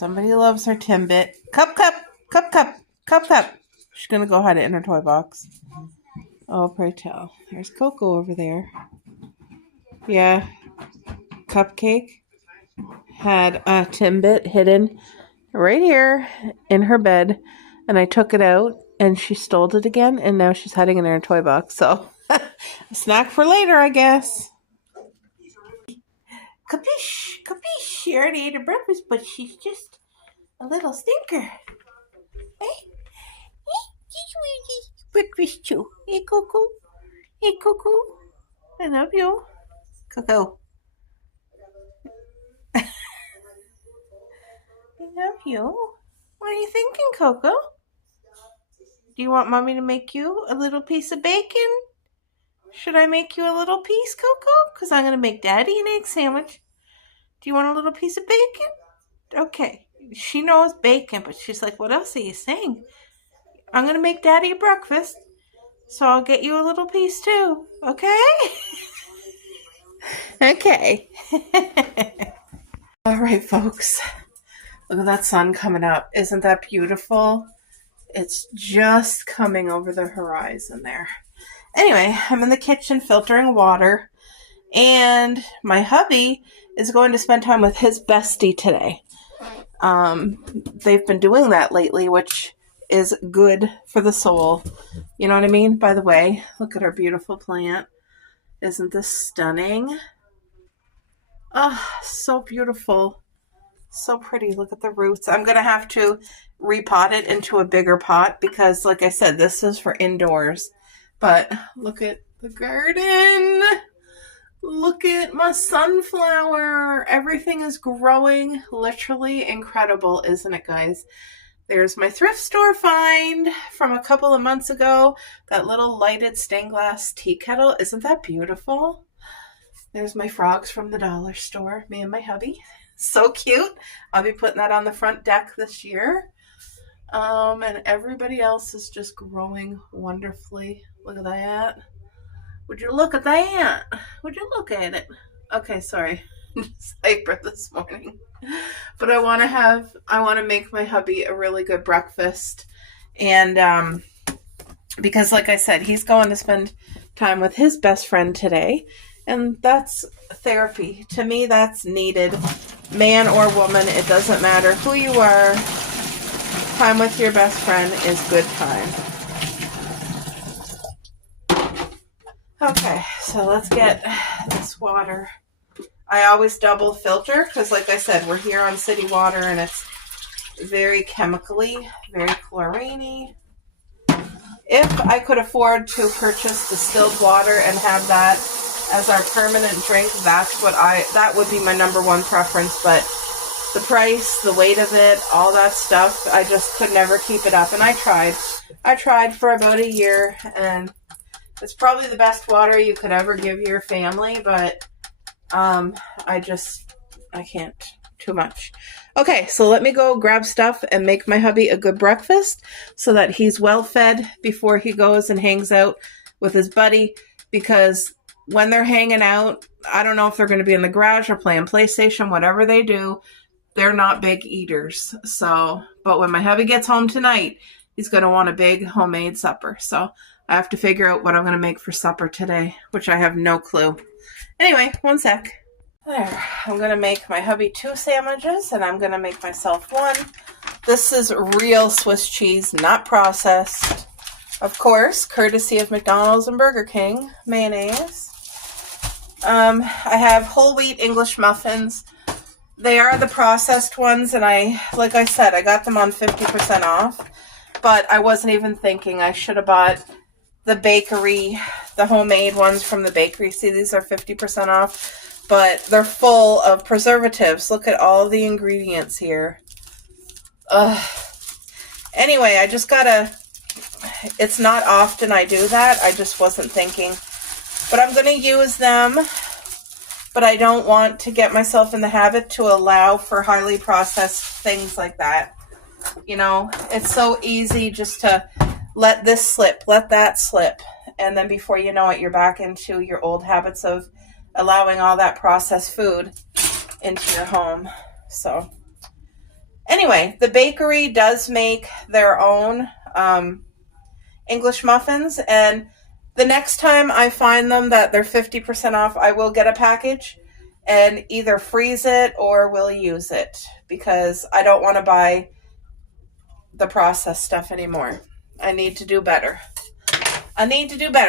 Somebody loves her Timbit. Cup, cup, cup, cup, cup, cup. She's going to go hide it in her toy box. Oh, pray tell. There's Coco over there. Yeah. Cupcake had a Timbit hidden right here in her bed. And I took it out and she stole it again. And now she's hiding in her toy box. So, a snack for later, I guess. Capiche, capiche. She already ate her breakfast, but she's just a little stinker. Hey, breakfast too. Hey, Coco. Hey, Coco. I love you. Coco. I love you. What are you thinking, Coco? Do you want Mommy to make you a little piece of bacon? Should I make you a little piece, Coco? Because I'm going to make Daddy an egg sandwich. Do you want a little piece of bacon? Okay. She knows bacon, but she's like, what else are you saying? I'm going to make Daddy a breakfast, so I'll get you a little piece too. Okay? Okay. All right, folks. Look at that sun coming up. Isn't that beautiful? It's just coming over the horizon there. Anyway, I'm in the kitchen filtering water, and my hubby is going to spend time with his bestie today. They've been doing that lately, which is good for the soul. You know what I mean? By the way, look at our beautiful plant. Isn't this stunning? Oh, so beautiful. So pretty. Look at the roots. I'm going to have to repot it into a bigger pot because, like I said, this is for indoors. But look at the garden. Look at my sunflower. Everything is growing. Literally incredible, isn't it, guys? There's my thrift store find from a couple of months ago. That little lighted stained glass tea kettle. Isn't that beautiful? There's my frogs from the dollar store. Me and my hubby. So cute. I'll be putting that on the front deck this year. And everybody else is just growing wonderfully. Look at that. Would you look at that? Would you look at it? Okay, sorry. Just hyper this morning. But I want to make my hubby a really good breakfast. And because like I said, he's going to spend time with his best friend today. And that's therapy. To me, that's needed. Man or woman, it doesn't matter who you are. Time with your best friend is good time. Okay, so let's get this water. I always double filter because, like I said, we're here on city water and it's very chemically, very chlorine-y. If I could afford to purchase distilled water and have that as our permanent drink, that would be my number one preference. But the price, the weight of it, all that stuff, I just could never keep it up. And I tried for about a year, and it's probably the best water you could ever give your family, but I can't. Too much. Okay, so let me go grab stuff and make my hubby a good breakfast so that he's well fed before he goes and hangs out with his buddy, because when they're hanging out, I don't know if they're going to be in the garage or playing PlayStation, whatever they do, they're not big eaters. So, but when my hubby gets home tonight, he's going to want a big homemade supper. So I have to figure out what I'm going to make for supper today, which I have no clue. Anyway, one sec. There, I'm going to make my hubby 2 sandwiches, and I'm going to make myself 1. This is real Swiss cheese, not processed. Of course, courtesy of McDonald's and Burger King. Mayonnaise. I have whole wheat English muffins. They are the processed ones, and like I said, I got them on 50% off. But I wasn't even thinking I should have bought the bakery, the homemade ones from the bakery. See, these are 50% off. But they're full of preservatives. Look at all the ingredients here. Anyway, I just gotta... It's not often I do that. I just wasn't thinking. But I'm going to use them. But I don't want to get myself in the habit to allow for highly processed things like that. You know, it's so easy just to let this slip, let that slip. And then before you know it, you're back into your old habits of allowing all that processed food into your home. So Anyway, the bakery does make their own English muffins, and the next time I find them that they're 50% off, I will get a package and either freeze it or will use it, because I don't want to buy the processed stuff anymore. I need to do better.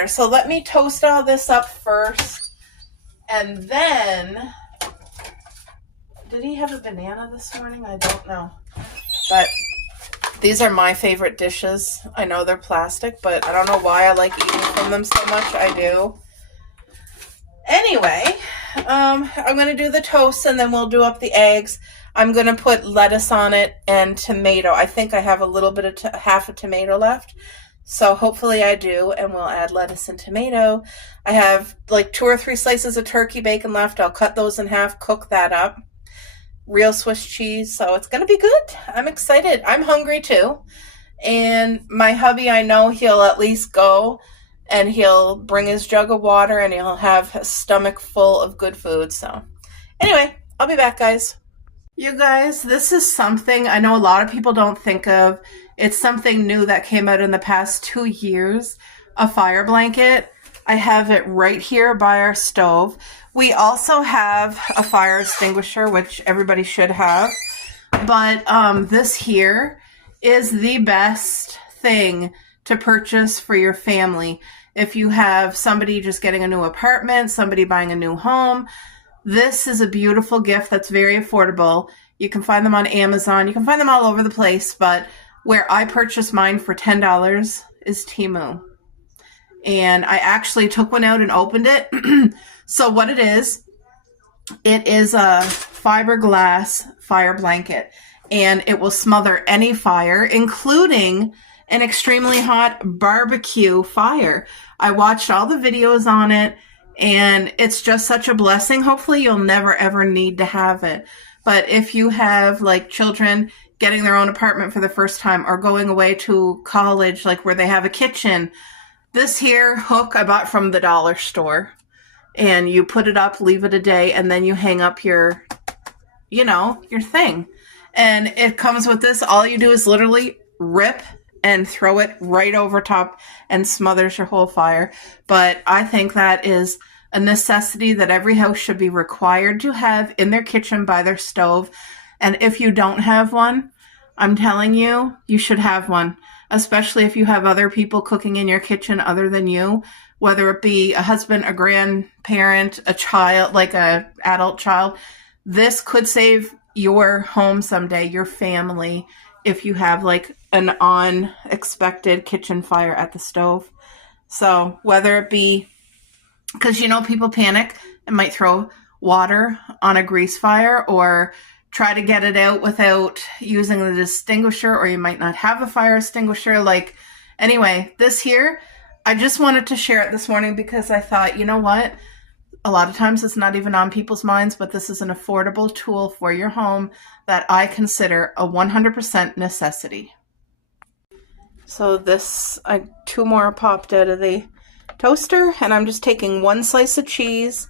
So let me toast all this up first, and then, did he have a banana this morning? I don't know. But these are my favorite dishes. I know they're plastic, but I don't know why I like eating from them so much. I do. Anyway, I'm going to do the toast, and then we'll do up the eggs. I'm going to put lettuce on it and tomato. I think I have a little bit of half a tomato left. So hopefully I do, and we'll add lettuce and tomato. I have like 2 or 3 slices of turkey bacon left. I'll cut those in half, cook that up. Real Swiss cheese, so it's going to be good. I'm excited. I'm hungry too. And my hubby, I know he'll at least go and he'll bring his jug of water and he'll have a stomach full of good food. So anyway, I'll be back, guys. You guys, this is something I know a lot of people don't think of. It's something new that came out in the past 2 years, a fire blanket. I have it right here by our stove. We also have a fire extinguisher, which everybody should have. But this here is the best thing to purchase for your family. If you have somebody just getting a new apartment, somebody buying a new home, this is a beautiful gift that's very affordable. You can find them on Amazon. You can find them all over the place, but where I purchased mine for $10 is Temu. And I actually took one out and opened it. So what it is a fiberglass fire blanket, and it will smother any fire, including an extremely hot barbecue fire. I watched all the videos on it, and it's just such a blessing. Hopefully you'll never ever need to have it. But if you have like children getting their own apartment for the first time, or going away to college, like where they have a kitchen, this here hook I bought from the dollar store, and you put it up, leave it a day, and then you hang up your thing. And it comes with this. All you do is literally rip and throw it right over top and smothers your whole fire. But I think that is a necessity that every house should be required to have in their kitchen by their stove. And if you don't have one, I'm telling you, you should have one, especially if you have other people cooking in your kitchen other than you, whether it be a husband, a grandparent, a child, like an adult child. This could save your home someday, your family, if you have like an unexpected kitchen fire at the stove. So whether it be, because people panic and might throw water on a grease fire or try to get it out without using the extinguisher, or you might not have a fire extinguisher. Anyway, this here, I just wanted to share it this morning because I thought, you know what? A lot of times it's not even on people's minds, but this is an affordable tool for your home that I consider a 100% necessity. So 2 more popped out of the toaster, and I'm just taking 1 slice of cheese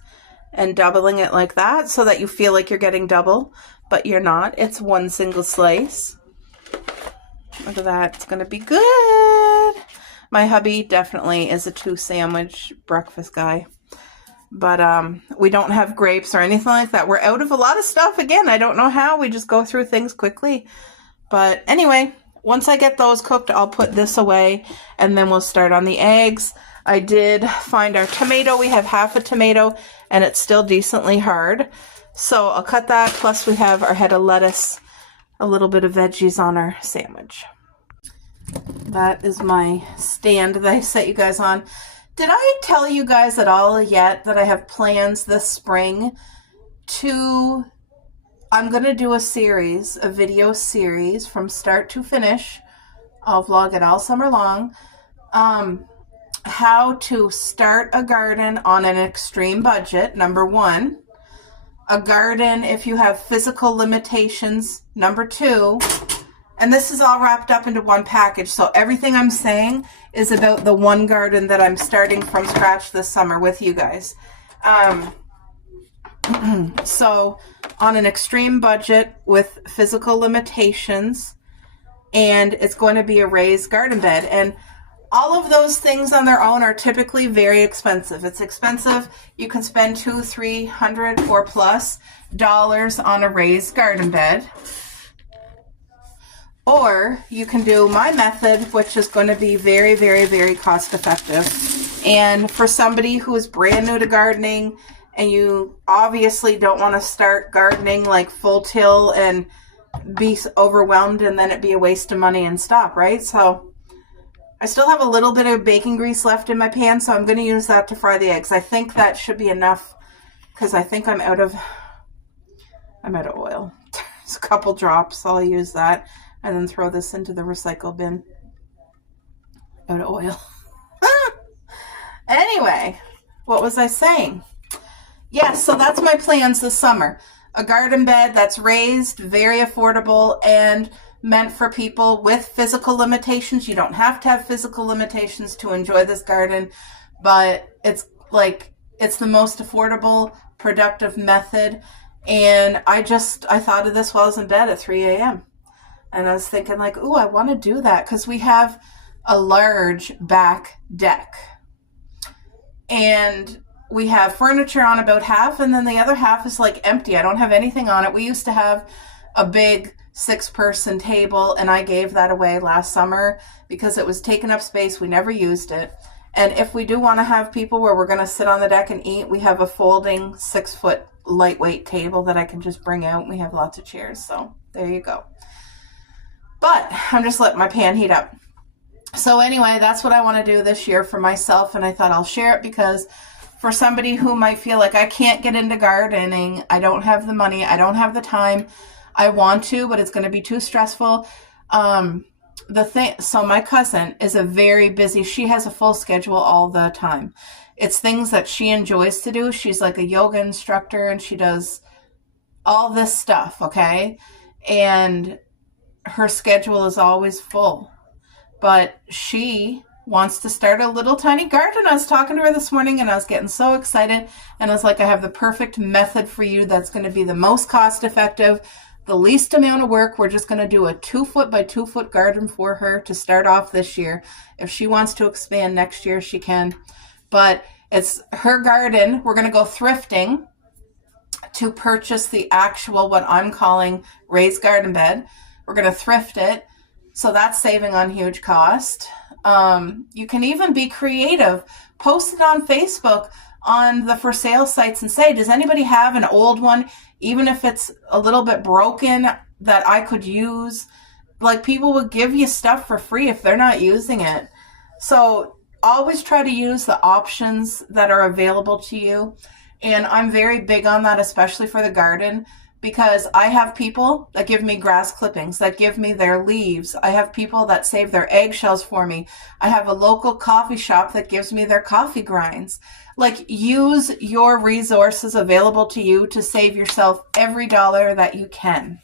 and doubling it like that so that you feel like you're getting double, but you're not. It's 1 single slice. Look at that. It's going to be good. My hubby definitely is a 2 sandwich breakfast guy. But we don't have grapes or anything like that. We're out of a lot of stuff. Again, I don't know how. We just go through things quickly. But anyway, once I get those cooked, I'll put this away, and then we'll start on the eggs. I did find our tomato. We have half a tomato, and it's still decently hard. So I'll cut that. Plus we have our head of lettuce, a little bit of veggies on our sandwich. That is my stand that I set you guys on. Did I tell you guys at all yet that I have plans this spring I'm going to do a video series from start to finish. I'll vlog it all summer long. How to start a garden on an extreme budget, number 1. A garden if you have physical limitations, number 2. And this is all wrapped up into one package. So everything I'm saying is about the one garden that I'm starting from scratch this summer with you guys. So on an extreme budget with physical limitations, and it's going to be a raised garden bed. And all of those things on their own are typically very expensive. It's expensive. You can spend $200, $300 or plus dollars on a raised garden bed. Or you can do my method, which is going to be very, very, very cost effective. And for somebody who is brand new to gardening, and you obviously don't want to start gardening like full till and be overwhelmed and then it be a waste of money and stop, right? So I still have a little bit of bacon grease left in my pan, so I'm going to use that to fry the eggs. I think that should be enough because I think I'm out of oil. There's a couple drops. I'll use that and then throw this into the recycle bin. Out of oil. Anyway, what was I saying? Yes, so that's my plans this summer. A garden bed that's raised, very affordable, and meant for people with physical limitations. You don't have to have physical limitations to enjoy this garden, but it's the most affordable, productive method. And I thought of this while I was in bed at 3 a.m. And I was thinking like, ooh, I want to do that because we have a large back deck. And we have furniture on about half, and then the other half is like empty. I don't have anything on it. We used to have a big 6-person table, and I gave that away last summer because it was taking up space. We never used it. And if we do want to have people where we're going to sit on the deck and eat, we have a folding 6-foot lightweight table that I can just bring out. We have lots of chairs, so there you go. But I'm just letting my pan heat up. So anyway, that's what I want to do this year for myself, and I thought I'll share it because for somebody who might feel like I can't get into gardening, I don't have the money, I don't have the time, I want to, but it's going to be too stressful. So my cousin is a very busy, she has a full schedule all the time. It's things that she enjoys to do. She's like a yoga instructor and she does all this stuff, okay? And her schedule is always full. But she wants to start a little tiny garden. I was talking to her this morning and I was getting so excited. And I was like, I have the perfect method for you that's going to be the most cost effective, the least amount of work. We're just going to do a 2-foot by 2-foot garden for her to start off this year. If she wants to expand next year, she can. But it's her garden. We're going to go thrifting to purchase the actual, what I'm calling raised garden bed. We're going to thrift it. So that's saving on huge cost. You can even be creative. Post it on Facebook on the for sale sites and say, does anybody have an old one, even if it's a little bit broken, that I could use? Like, people will give you stuff for free if they're not using it. So always try to use the options that are available to you. And I'm very big on that, especially for the garden, because I have people that give me grass clippings, that give me their leaves. I have people that save their eggshells for me. I have a local coffee shop that gives me their coffee grinds. Like, use your resources available to you to save yourself every dollar that you can.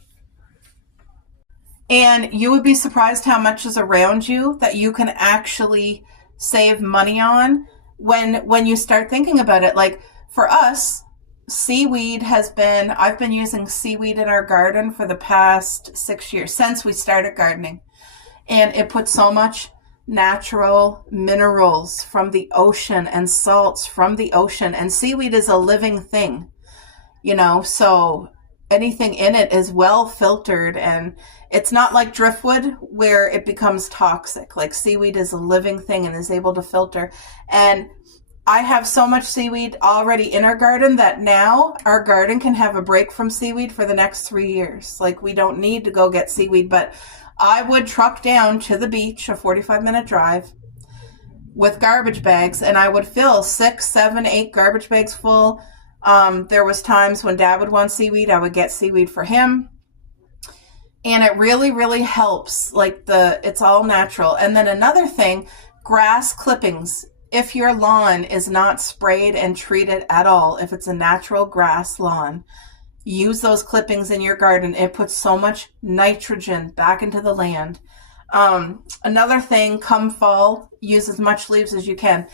And you would be surprised how much is around you that you can actually save money on when you start thinking about it. Like, for us, seaweed I've been using seaweed in our garden for the past 6 years, since we started gardening. And it puts so much natural minerals from the ocean and salts from the ocean. And seaweed is a living thing, so anything in it is well filtered, and it's not like driftwood where it becomes toxic. Like, seaweed is a living thing and is able to filter. And I have so much seaweed already in our garden that now our garden can have a break from seaweed for the next 3 years. Like, we don't need to go get seaweed, but I would truck down to the beach, a 45-minute drive, with garbage bags, and I would fill 6, 7, 8 garbage bags full. There was times when Dad would want seaweed, I would get seaweed for him. And it really, really helps. It's all natural. And then another thing, grass clippings. If your lawn is not sprayed and treated at all, if it's a natural grass lawn, use those clippings in your garden. It puts so much nitrogen back into the land. Another thing, come fall, use as much leaves as you can.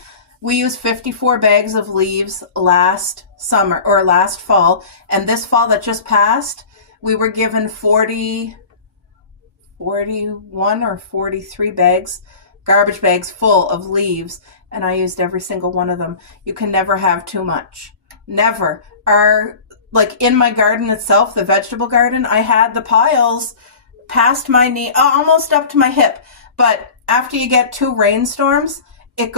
We used 54 bags of leaves last summer or last fall. And this fall that just passed, we were given 41 or 43 bags, garbage bags full of leaves. And I used every single one of them. You can never have too much. Never. Like in my garden itself, the vegetable garden, I had the piles past my knee, almost up to my hip. But after you get 2 rainstorms, it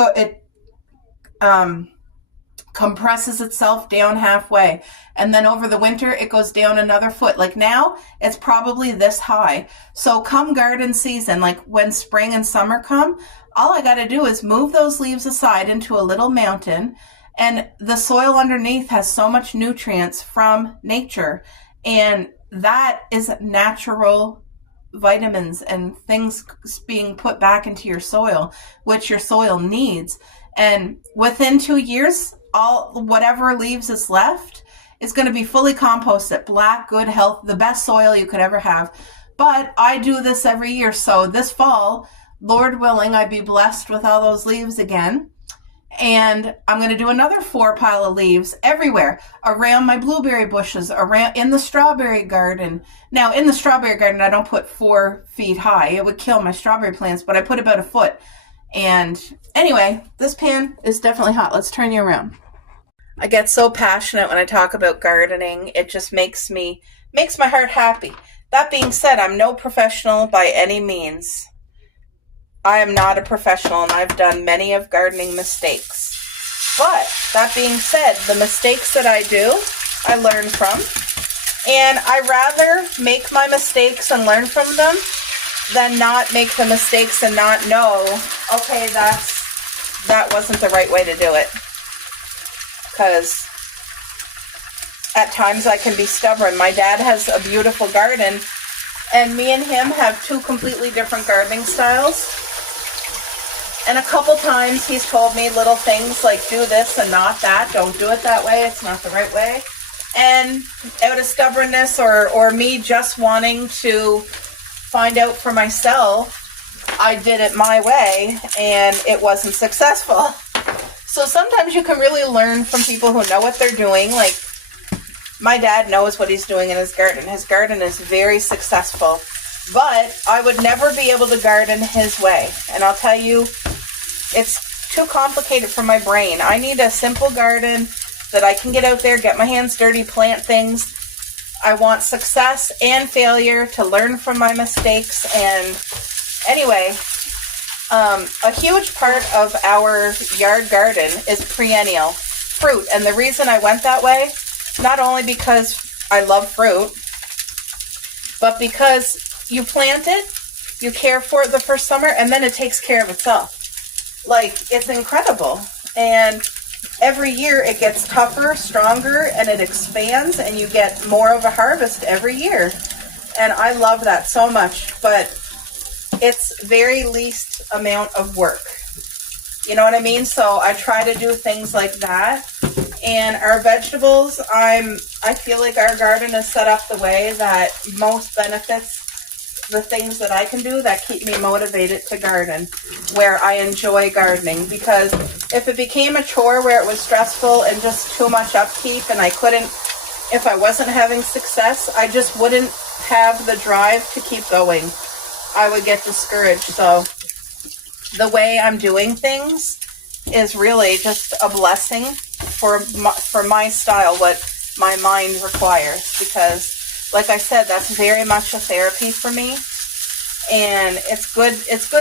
compresses itself down halfway. And then over the winter, it goes down another foot. Like now, it's probably this high. So come garden season, like when spring and summer come, all I got to do is move those leaves aside into a little mountain. And the soil underneath has so much nutrients from nature. And that is natural vitamins and things being put back into your soil, which your soil needs. And within 2 years, whatever leaves is left is going to be fully composted, black, good health, the best soil you could ever have. But I do this every year. So this fall, Lord willing, I'd be blessed with all those leaves again. And I'm going to do another 4 pile of leaves everywhere around my blueberry bushes, around in the strawberry garden. Now, in the strawberry garden, I don't put 4 feet high. It would kill my strawberry plants, but I put about a foot. And anyway, this pan is definitely hot. Let's turn you around. I get so passionate when I talk about gardening. It just makes my heart happy. That being said, I'm no professional by any means. I am not a professional, and I've done many of gardening mistakes. But that being said, the mistakes that I do, I learn from. And I rather make my mistakes and learn from them than not make the mistakes and not know, okay, that wasn't the right way to do it. Because at times I can be stubborn. My dad has a beautiful garden, and me and him have 2 completely different gardening styles. And a couple times he's told me little things like, do this and not that. Don't do it that way. It's not the right way. And out of stubbornness or me just wanting to find out for myself, I did it my way and it wasn't successful. So sometimes you can really learn from people who know what they're doing. Like my dad knows what he's doing in his garden. His garden is very successful. But I would never be able to garden his way. And I'll tell you, it's too complicated for my brain. I need a simple garden that I can get out there, get my hands dirty, plant things. I want success and failure to learn from my mistakes. And anyway, a huge part of our yard garden is perennial fruit. And the reason I went that way, not only because I love fruit, but because you plant it, you care for it the first summer, and then it takes care of itself. Like, it's incredible. And every year it gets tougher, stronger, and it expands, and you get more of a harvest every year. And I love that so much, but it's very least amount of work. You know what I mean? So I try to do things like that. And our vegetables, I feel like our garden is set up the way that most benefits the things that I can do that keep me motivated to garden, where I enjoy gardening. Because if it became a chore where it was stressful and just too much upkeep and if I wasn't having success, I just wouldn't have the drive to keep going. I would get discouraged. So the way I'm doing things is really just a blessing for my style, what my mind requires, because like I said, that's very much a therapy for me. And it's good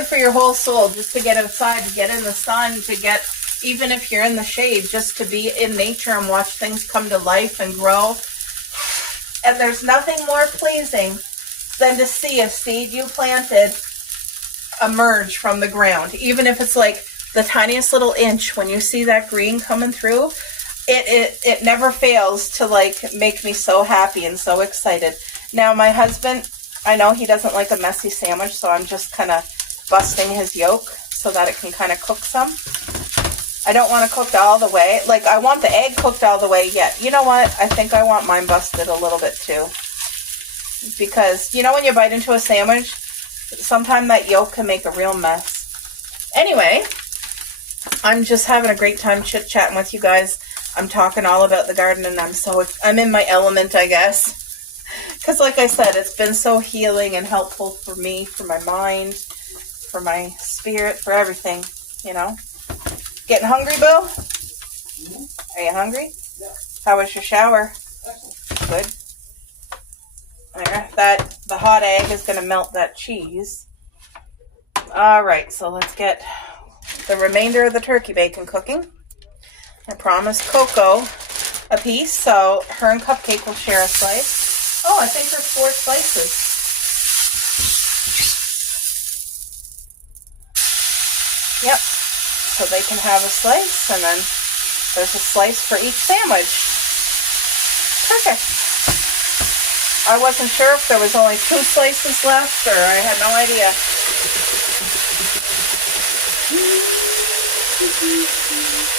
for your whole soul just to get outside, to get in the sun, to get, even if you're in the shade, just to be in nature and watch things come to life and grow. And there's nothing more pleasing than to see a seed you planted emerge from the ground. Even if it's like the tiniest little inch, when you see that green coming through, it never fails to like make me so happy and so excited. Now my husband, I know he doesn't like a messy sandwich, so I'm just kind of busting his yolk so that it can kind of cook some. I don't want it cooked all the way. Like, I want the egg cooked all the way yet. You know what? I think I want mine busted a little bit too. Because, you know, when you bite into a sandwich, sometimes that yolk can make a real mess. Anyway, I'm just having a great time chit-chatting with you guys. I'm talking all about the garden, and I'm in my element, I guess. Because like I said, it's been so healing and helpful for me, for my mind, for my spirit, for everything, you know. Getting hungry, Bill? Are you hungry? Yeah. How was your shower? Good. There, the hot egg is going to melt that cheese. All right, so let's get the remainder of the turkey bacon cooking. I promised Coco a piece, so her and Cupcake will share a slice. Oh, I think there's 4 slices. Yep, so they can have a slice, and then there's a slice for each sandwich. Perfect. I wasn't sure if there was only 2 slices left, or I had no idea.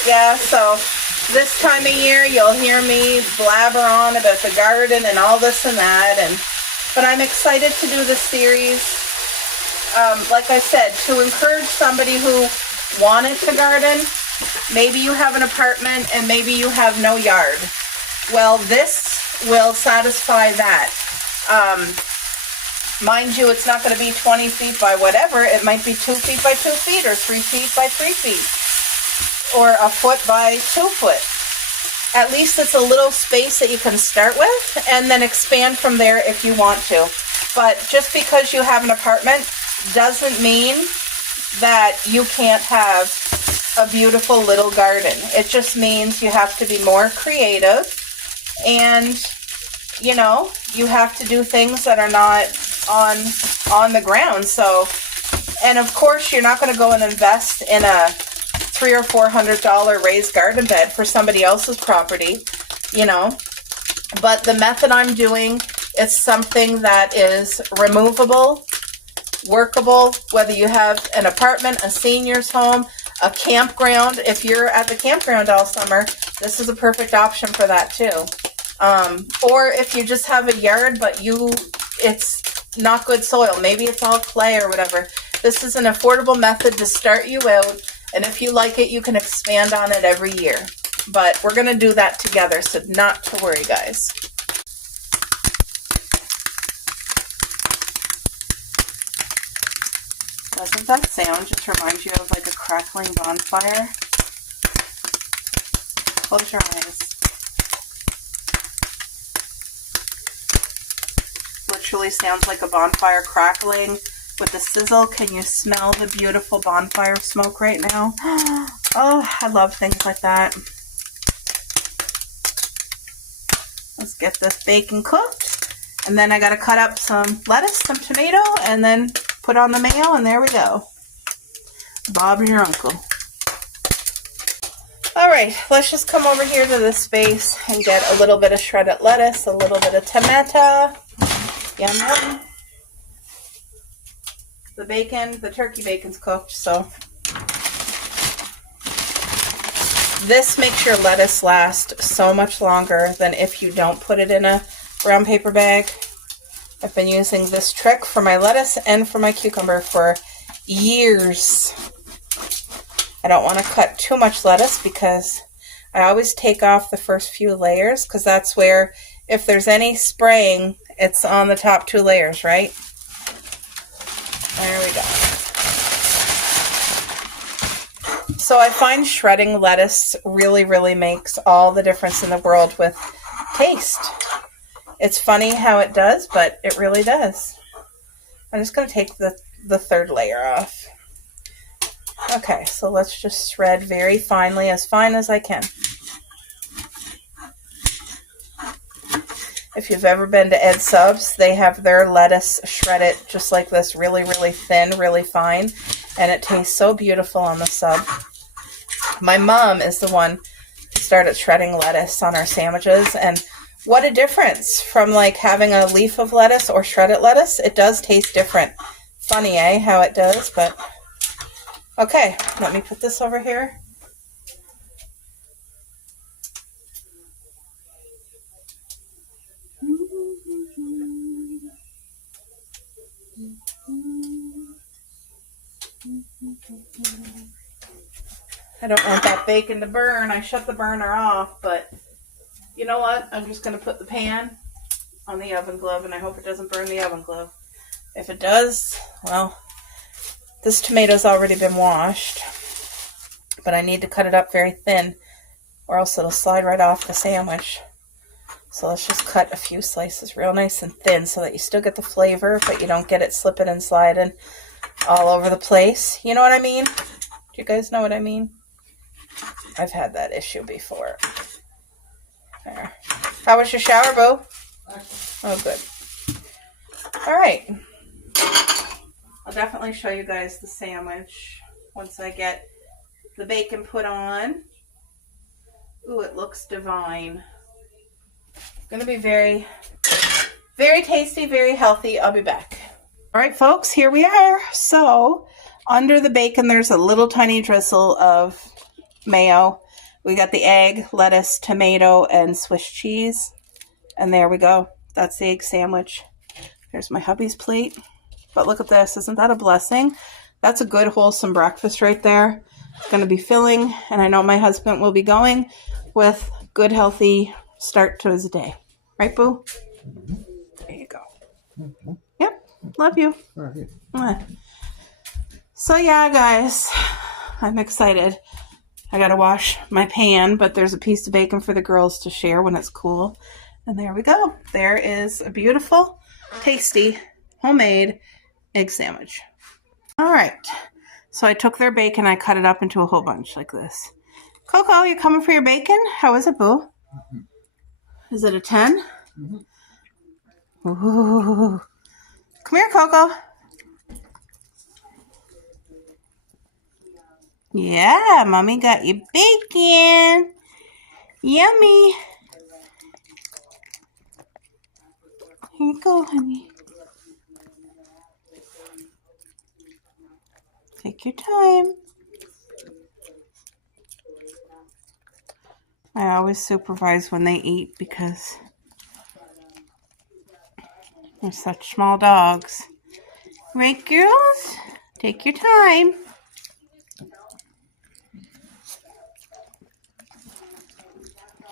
Yeah, so this time of year you'll hear me blabber on about the garden and all this and that, but I'm excited to do this series. Like I said, to encourage somebody who wanted to garden. Maybe you have an apartment and maybe you have no yard. Well, this will satisfy that. Mind you, it's not going to be 20 feet by whatever. It might be 2 feet by 2 feet, or 3 feet by 3 feet, or a foot by 2 foot. At least it's a little space that you can start with and then expand from there if you want to. But just because you have an apartment doesn't mean that you can't have a beautiful little garden. It just means you have to be more creative, and you know, you have to do things that are not on the ground. So, and of course you're not going to go and invest in a $300 or $400 raised garden bed for somebody else's property, you know. But the method I'm doing is something that is removable, workable, whether you have an apartment, a senior's home, a campground. If you're at the campground all summer, this is a perfect option for that too. Or if you just have a yard, but it's not good soil, maybe it's all clay or whatever. This is an affordable method to start you out, and if you like it, you can expand on it every year. But we're going to do that together, so not to worry, guys. Doesn't that sound just remind you of like a crackling bonfire? Close your eyes. Literally sounds like a bonfire crackling with the sizzle. Can you smell the beautiful bonfire smoke right now? Oh, I love things like that. Let's get this bacon cooked. And then I got to cut up some lettuce, some tomato, and then put on the mayo, and there we go. Bob's your uncle. All right, let's just come over here to this space and get a little bit of shredded lettuce, a little bit of tomato. Yum, yum. The turkey bacon's cooked, so this makes your lettuce last so much longer than if you don't put it in a brown paper bag. I've been using this trick for my lettuce and for my cucumber for years. I don't want to cut too much lettuce because I always take off the first few layers, because that's where, if there's any spraying, it's on the top 2 layers, right? There we go. So I find shredding lettuce really, really makes all the difference in the world with taste. It's funny how it does, but it really does. I'm just going to take the 3rd layer off. Okay, so let's just shred very finely, as fine as I can. If you've ever been to Ed Subs, they have their lettuce shredded just like this, really, really thin, really fine, and it tastes so beautiful on the sub. My mom is the one who started shredding lettuce on our sandwiches, and what a difference from like having a leaf of lettuce or shredded lettuce. It does taste different. Funny, eh, how it does, but okay, let me put this over here. I don't want that bacon to burn. I shut the burner off, but you know what? I'm just going to put the pan on the oven glove, and I hope it doesn't burn the oven glove. If it does, well, this tomato's already been washed, but I need to cut it up very thin, or else it'll slide right off the sandwich. So let's just cut a few slices real nice and thin so that you still get the flavor, but you don't get it slipping and sliding all over the place. You know what I mean? Do you guys know what I mean? I've had that issue before. There. How was your shower, Bo? Oh, good. All right. I'll definitely show you guys the sandwich once I get the bacon put on. Ooh, it looks divine. It's going to be very, very tasty, very healthy. I'll be back. All right, folks, here we are. So under the bacon, there's a little tiny drizzle of mayo. We got the egg, lettuce, tomato, and Swiss cheese. And there we go. That's the egg sandwich. There's my hubby's plate. But look at this. Isn't that a blessing? That's a good, wholesome breakfast right there. It's going to be filling. And I know my husband will be going with good, healthy start to his day. Right, Boo? Mm-hmm. There you go. Mm-hmm. Yep. Love you. Right. So, yeah, guys. I'm excited. I got to wash my pan, but there's a piece of bacon for the girls to share when it's cool. And there we go. There is a beautiful, tasty, homemade egg sandwich. All right. So I took their bacon. I cut it up into a whole bunch like this. Coco, you coming for your bacon? How is it, Boo? Mm-hmm. Is it a 10? Mm-hmm. Ooh. Come here, Coco. Yeah, Mommy got you bacon. Yummy. Here you go, honey. Take your time. I always supervise when they eat because they're such small dogs. Right, girls? Take your time.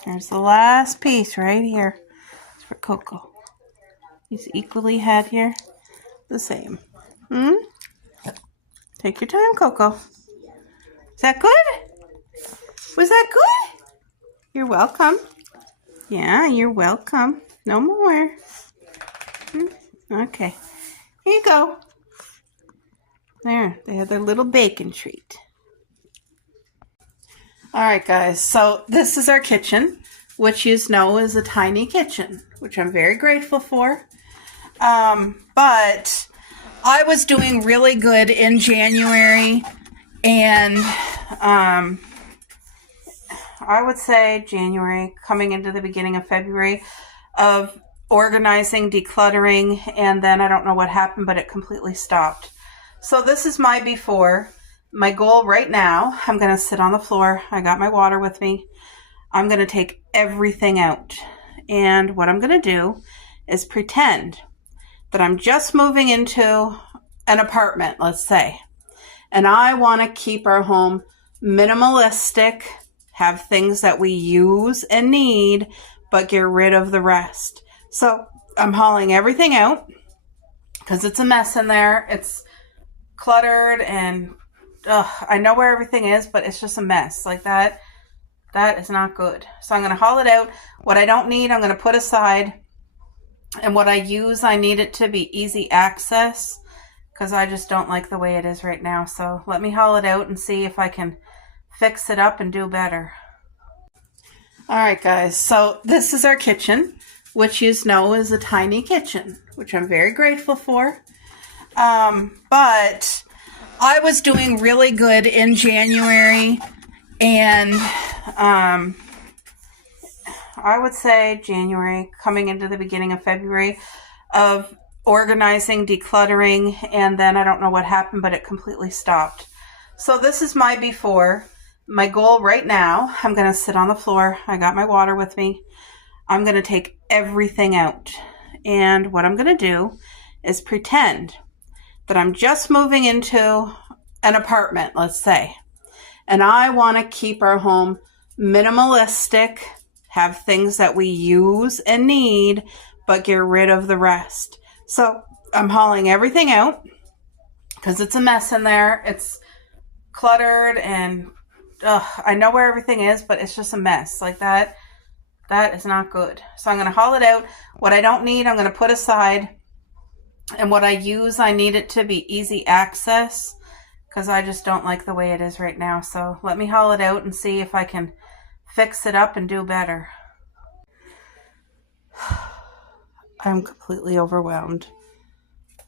There's the last piece right here. It's for Coco. He's equally had here. The same. Take your time, Coco. Is that good? Was that good? You're welcome. Yeah, you're welcome. No more. Okay. Here you go. There, they had their little bacon treat. All right, guys. So this is our kitchen, which you know is a tiny kitchen, which I'm very grateful for. But I was doing really good in January, and I would say January, coming into the beginning of February, of organizing, decluttering, and then I don't know what happened, but it completely stopped. So this is my before. My goal right now, I'm going to sit on the floor. I got my water with me. I'm going to take everything out. And what I'm going to do is pretend that I'm just moving into an apartment, let's say. And I want to keep our home minimalistic, have things that we use and need, but get rid of the rest. So I'm hauling everything out because it's a mess in there. It's cluttered and I know where everything is, but it's just a mess like that. That is not good. So I'm going to haul it out. What I don't need, I'm going to put aside. And what I use, I need it to be easy access because I just don't like the way it is right now. So let me haul it out and see if I can fix it up and do better. All right, guys. So this is our kitchen, which you know is a tiny kitchen, which I'm very grateful for. But I was doing really good in January, and I would say January, coming into the beginning of February, of organizing, decluttering, and then I don't know what happened, but it completely stopped. So this is my before. My goal right now, I'm going to sit on the floor. I got my water with me. I'm going to take everything out. And what I'm going to do is pretend that I'm just moving into an apartment, let's say. And I want to keep our home minimalistic, have things that we use and need, but get rid of the rest. So I'm hauling everything out because it's a mess in there. It's cluttered and I know where everything is, but it's just a mess like that. That is not good. So I'm going to haul it out. What I don't need, I'm going to put aside. And what I use, I need it to be easy access because I just don't like the way it is right now. So let me haul it out and see if I can fix it up and do better. I'm completely overwhelmed.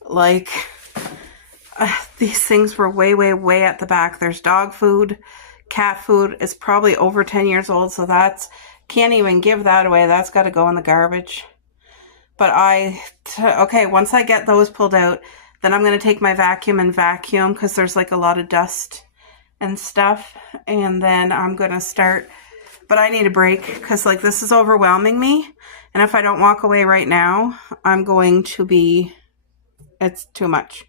Like, these things were way, way, way at the back. There's dog food, cat food. It's probably over 10 years old, so can't even give that away. That's got to go in the garbage. But okay, once I get those pulled out, then I'm going to take my vacuum and vacuum because there's like a lot of dust and stuff. And then I'm going to start, but I need a break because like this is overwhelming me. And if I don't walk away right now, I'm going to it's too much.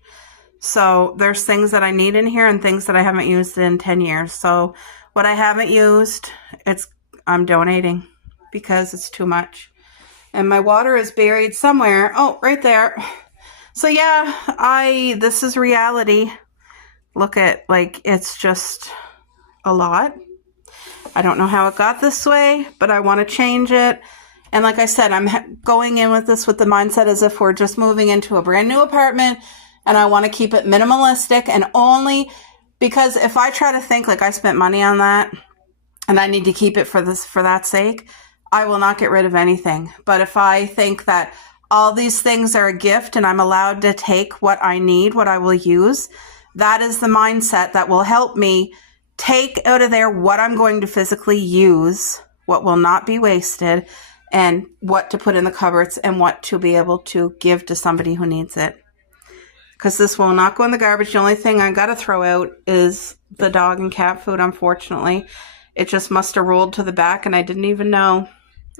So there's things that I need in here and things that I haven't used in 10 years. So what I haven't used, I'm donating because it's too much. And my water is buried somewhere. Oh, right there. So yeah, this is reality. Look at, like, it's just a lot. I don't know how it got this way, but I want to change it. And like I said, I'm going in with this with the mindset as if we're just moving into a brand new apartment and I want to keep it minimalistic and only because if I try to think like I spent money on that, and I need to keep it for that sake, I will not get rid of anything. But if I think that all these things are a gift and I'm allowed to take what I need, what I will use, that is the mindset that will help me take out of there what I'm going to physically use, what will not be wasted, and what to put in the cupboards and what to be able to give to somebody who needs it. Because this will not go in the garbage. The only thing I got to throw out is the dog and cat food, unfortunately. It just must have rolled to the back and I didn't even know.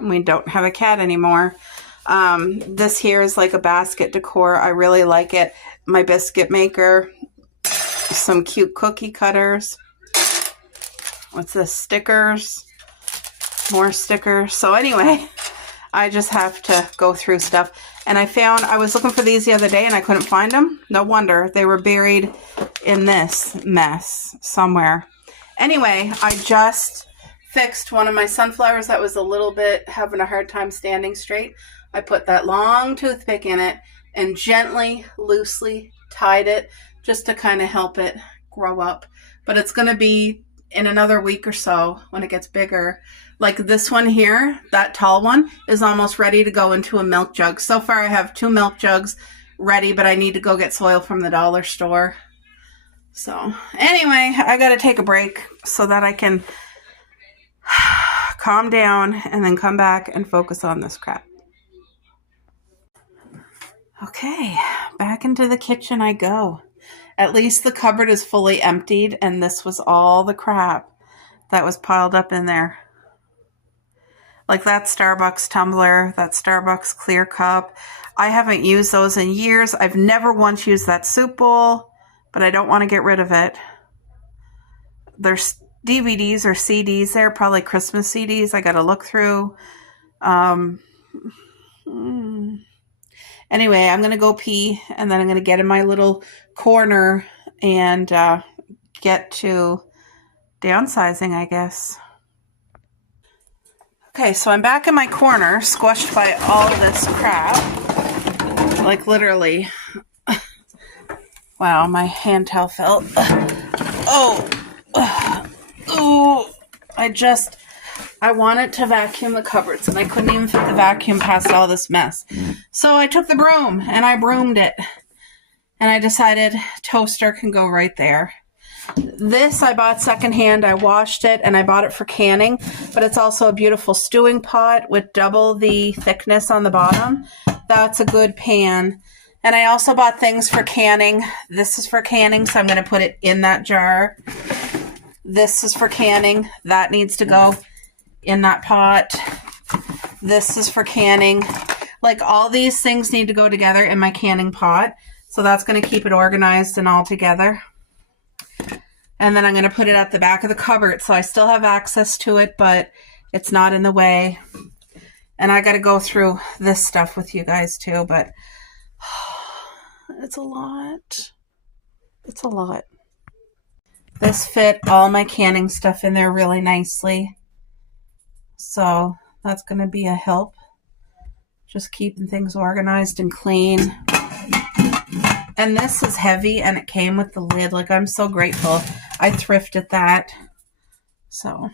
We don't have a cat anymore. This here is like a basket decor. I really like it. My biscuit maker. Some cute cookie cutters. What's this? Stickers. More stickers. So anyway, I just have to go through stuff. And I was looking for these the other day and I couldn't find them. No wonder. They were buried in this mess somewhere. Anyway, I just fixed one of my sunflowers that was a little bit having a hard time standing straight. I put that long toothpick in it and gently, loosely tied it just to kind of help it grow up. But it's going to be in another week or so when it gets bigger. Like this one here, that tall one, is almost ready to go into a milk jug. So far I have 2 milk jugs ready, but I need to go get soil from the dollar store. So anyway, I got to take a break so that I can calm down and then come back and focus on this crap. Okay, back into the kitchen I go. At least the cupboard is fully emptied and this was all the crap that was piled up in there. Like that Starbucks tumbler, that Starbucks clear cup. I haven't used those in years. I've never once used that soup bowl. But I don't want to get rid of it. There's DVDs or CDs there, probably Christmas CDs I got to look through. Anyway, I'm going to go pee, and then I'm going to get in my little corner and get to downsizing, I guess. Okay, so I'm back in my corner, squished by all this crap. Like, literally. Wow, my hand towel fell. I wanted to vacuum the cupboards, and I couldn't even fit the vacuum past all this mess. So I took the broom, and I broomed it. And I decided toaster can go right there. This I bought secondhand. I washed it, and I bought it for canning. But it's also a beautiful stewing pot with double the thickness on the bottom. That's a good pan. And I also bought things for canning. This is for canning, so I'm going to put it in that jar. This is for canning. That needs to go in that pot. This is for canning. Like, all these things need to go together in my canning pot. So that's going to keep it organized and all together. And then I'm going to put it at the back of the cupboard. So I still have access to it, but it's not in the way. And I got to go through this stuff with you guys too, but it's a lot. It's a lot. This fit all my canning stuff in there really nicely. So that's going to be a help. Just keeping things organized and clean. And this is heavy and it came with the lid. Like, I'm so grateful. I thrifted that. So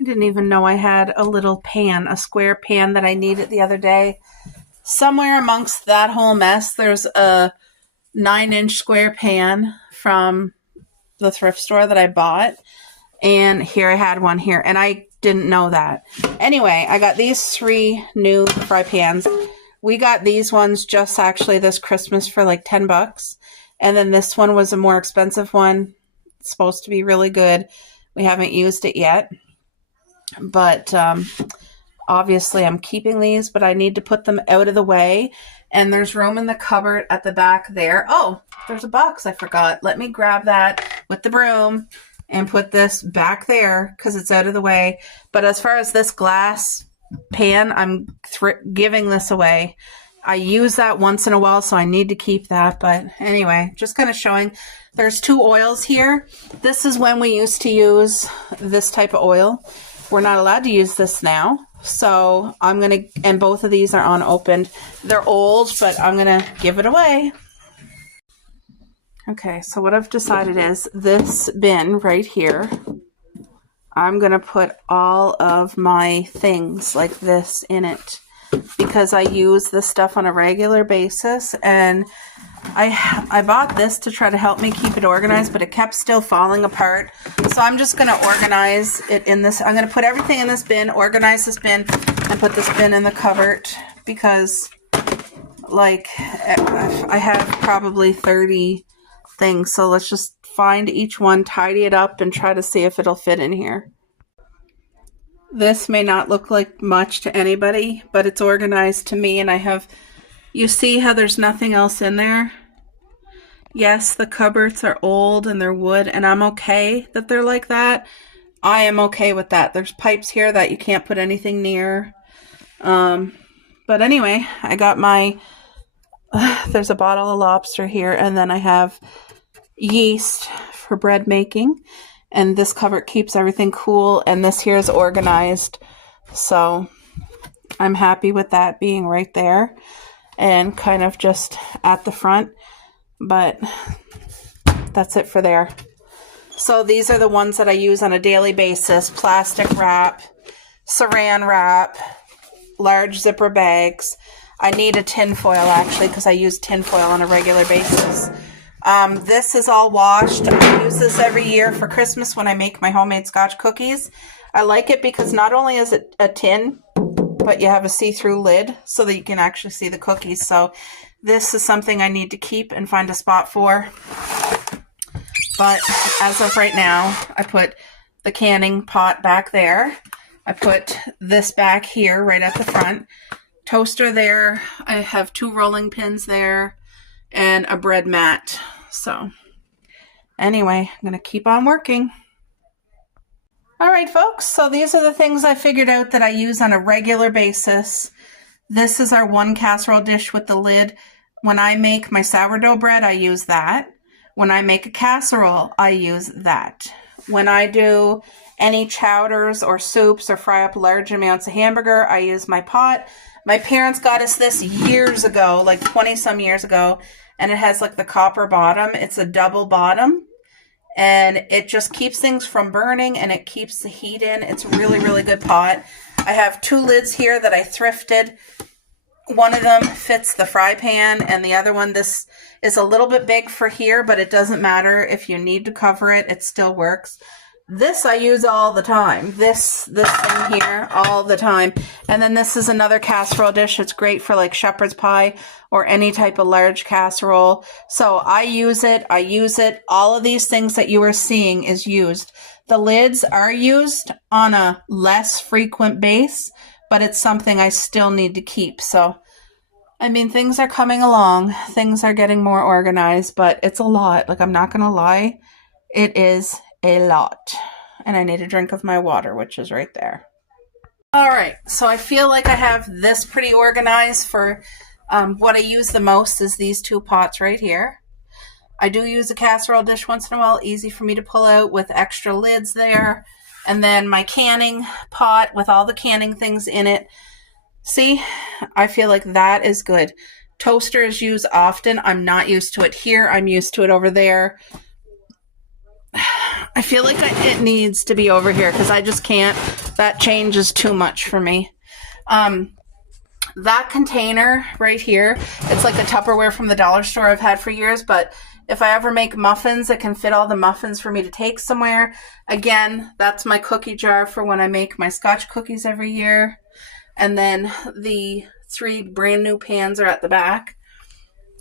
I didn't even know I had a little pan, a square pan that I needed the other day. Somewhere amongst that whole mess, there's a 9-inch square pan from the thrift store that I bought. And here I had one here, and I didn't know that. Anyway, I got these 3 new fry pans. We got these ones just actually this Christmas for like $10. And then this one was a more expensive one. It's supposed to be really good. We haven't used it yet. But obviously I'm keeping these, but I need to put them out of the way. And there's room in the cupboard at the back there. Oh, there's a box I forgot. Let me grab that with the broom and put this back there because it's out of the way. But as far as this glass pan, I'm giving this away. I use that once in a while, so I need to keep that. But anyway, just kind of showing. There's 2 oils here. This is when we used to use this type of oil. We're not allowed to use this now. So I'm going to, and both of these are unopened. They're old, but I'm going to give it away. Okay, so what I've decided is this bin right here, I'm going to put all of my things like this in it because I use this stuff on a regular basis, and I bought this to try to help me keep it organized, but it kept still falling apart. So I'm just going to organize it in this. I'm going to put everything in this bin, organize this bin, and put this bin in the cupboard because, like, I have probably 30 things. So let's just find each one, tidy it up, and try to see if it'll fit in here. This may not look like much to anybody, but it's organized to me, and I have... You see how there's nothing else in there? Yes, the cupboards are old and they're wood, and I'm okay that they're like that. I am okay with that. There's pipes here that you can't put anything near. But anyway, I got my... there's a bottle of lobster here, and then I have yeast for bread making. And this cupboard keeps everything cool, and this here is organized. So I'm happy with that being right there. And kind of just at the front, but that's it for there. So these are the ones that I use on a daily basis: plastic wrap, saran wrap, large zipper bags. I need a tin foil actually because I use tin foil on a regular basis. This is all washed. I use this every year for Christmas when I make my homemade Scotch cookies. I like it because not only is it a tin, but you have a see-through lid so that you can actually see the cookies. So this is something I need to keep and find a spot for. But as of right now, I put the canning pot back there. I put this back here right at the front. Toaster there. I have 2 rolling pins there and a bread mat. So anyway, I'm going to keep on working. All right, folks, so these are the things I figured out that I use on a regular basis. This is our 1 casserole dish with the lid. When I make my sourdough bread, I use that. When I make a casserole, I use that. When I do any chowders or soups or fry up large amounts of hamburger, I use my pot. My parents got us this years ago, like 20-some years ago, and it has like the copper bottom. It's a double bottom. And it just keeps things from burning, and it keeps the heat in. It's a really, really good pot. I have 2 lids here that I thrifted. One of them fits the fry pan, and the other one, this is a little bit big for here, but it doesn't matter. If you need to cover it, it still works. This I use all the time. This thing here, all the time. And then this is another casserole dish. It's great for like shepherd's pie or any type of large casserole. So I use it. I use it. All of these things that you are seeing is used. The lids are used on a less frequent base, but it's something I still need to keep. So I mean, things are coming along. Things are getting more organized, but it's a lot. Like, I'm not going to lie. It is a lot. And I need a drink of my water, which is right there. All right. So I feel like I have this pretty organized for what I use the most is these two pots right here. I do use a casserole dish once in a while. Easy for me to pull out with extra lids there. And then my canning pot with all the canning things in it. See, I feel like that is good. Toaster is used often. I'm not used to it here. I'm used to it over there. I feel like it needs to be over here because I just can't. That changes too much for me. That container right here, it's like a Tupperware from the dollar store I've had for years, but if I ever make muffins, it can fit all the muffins for me to take somewhere. Again, that's my cookie jar for when I make my Scotch cookies every year. And then the 3 brand new pans are at the back.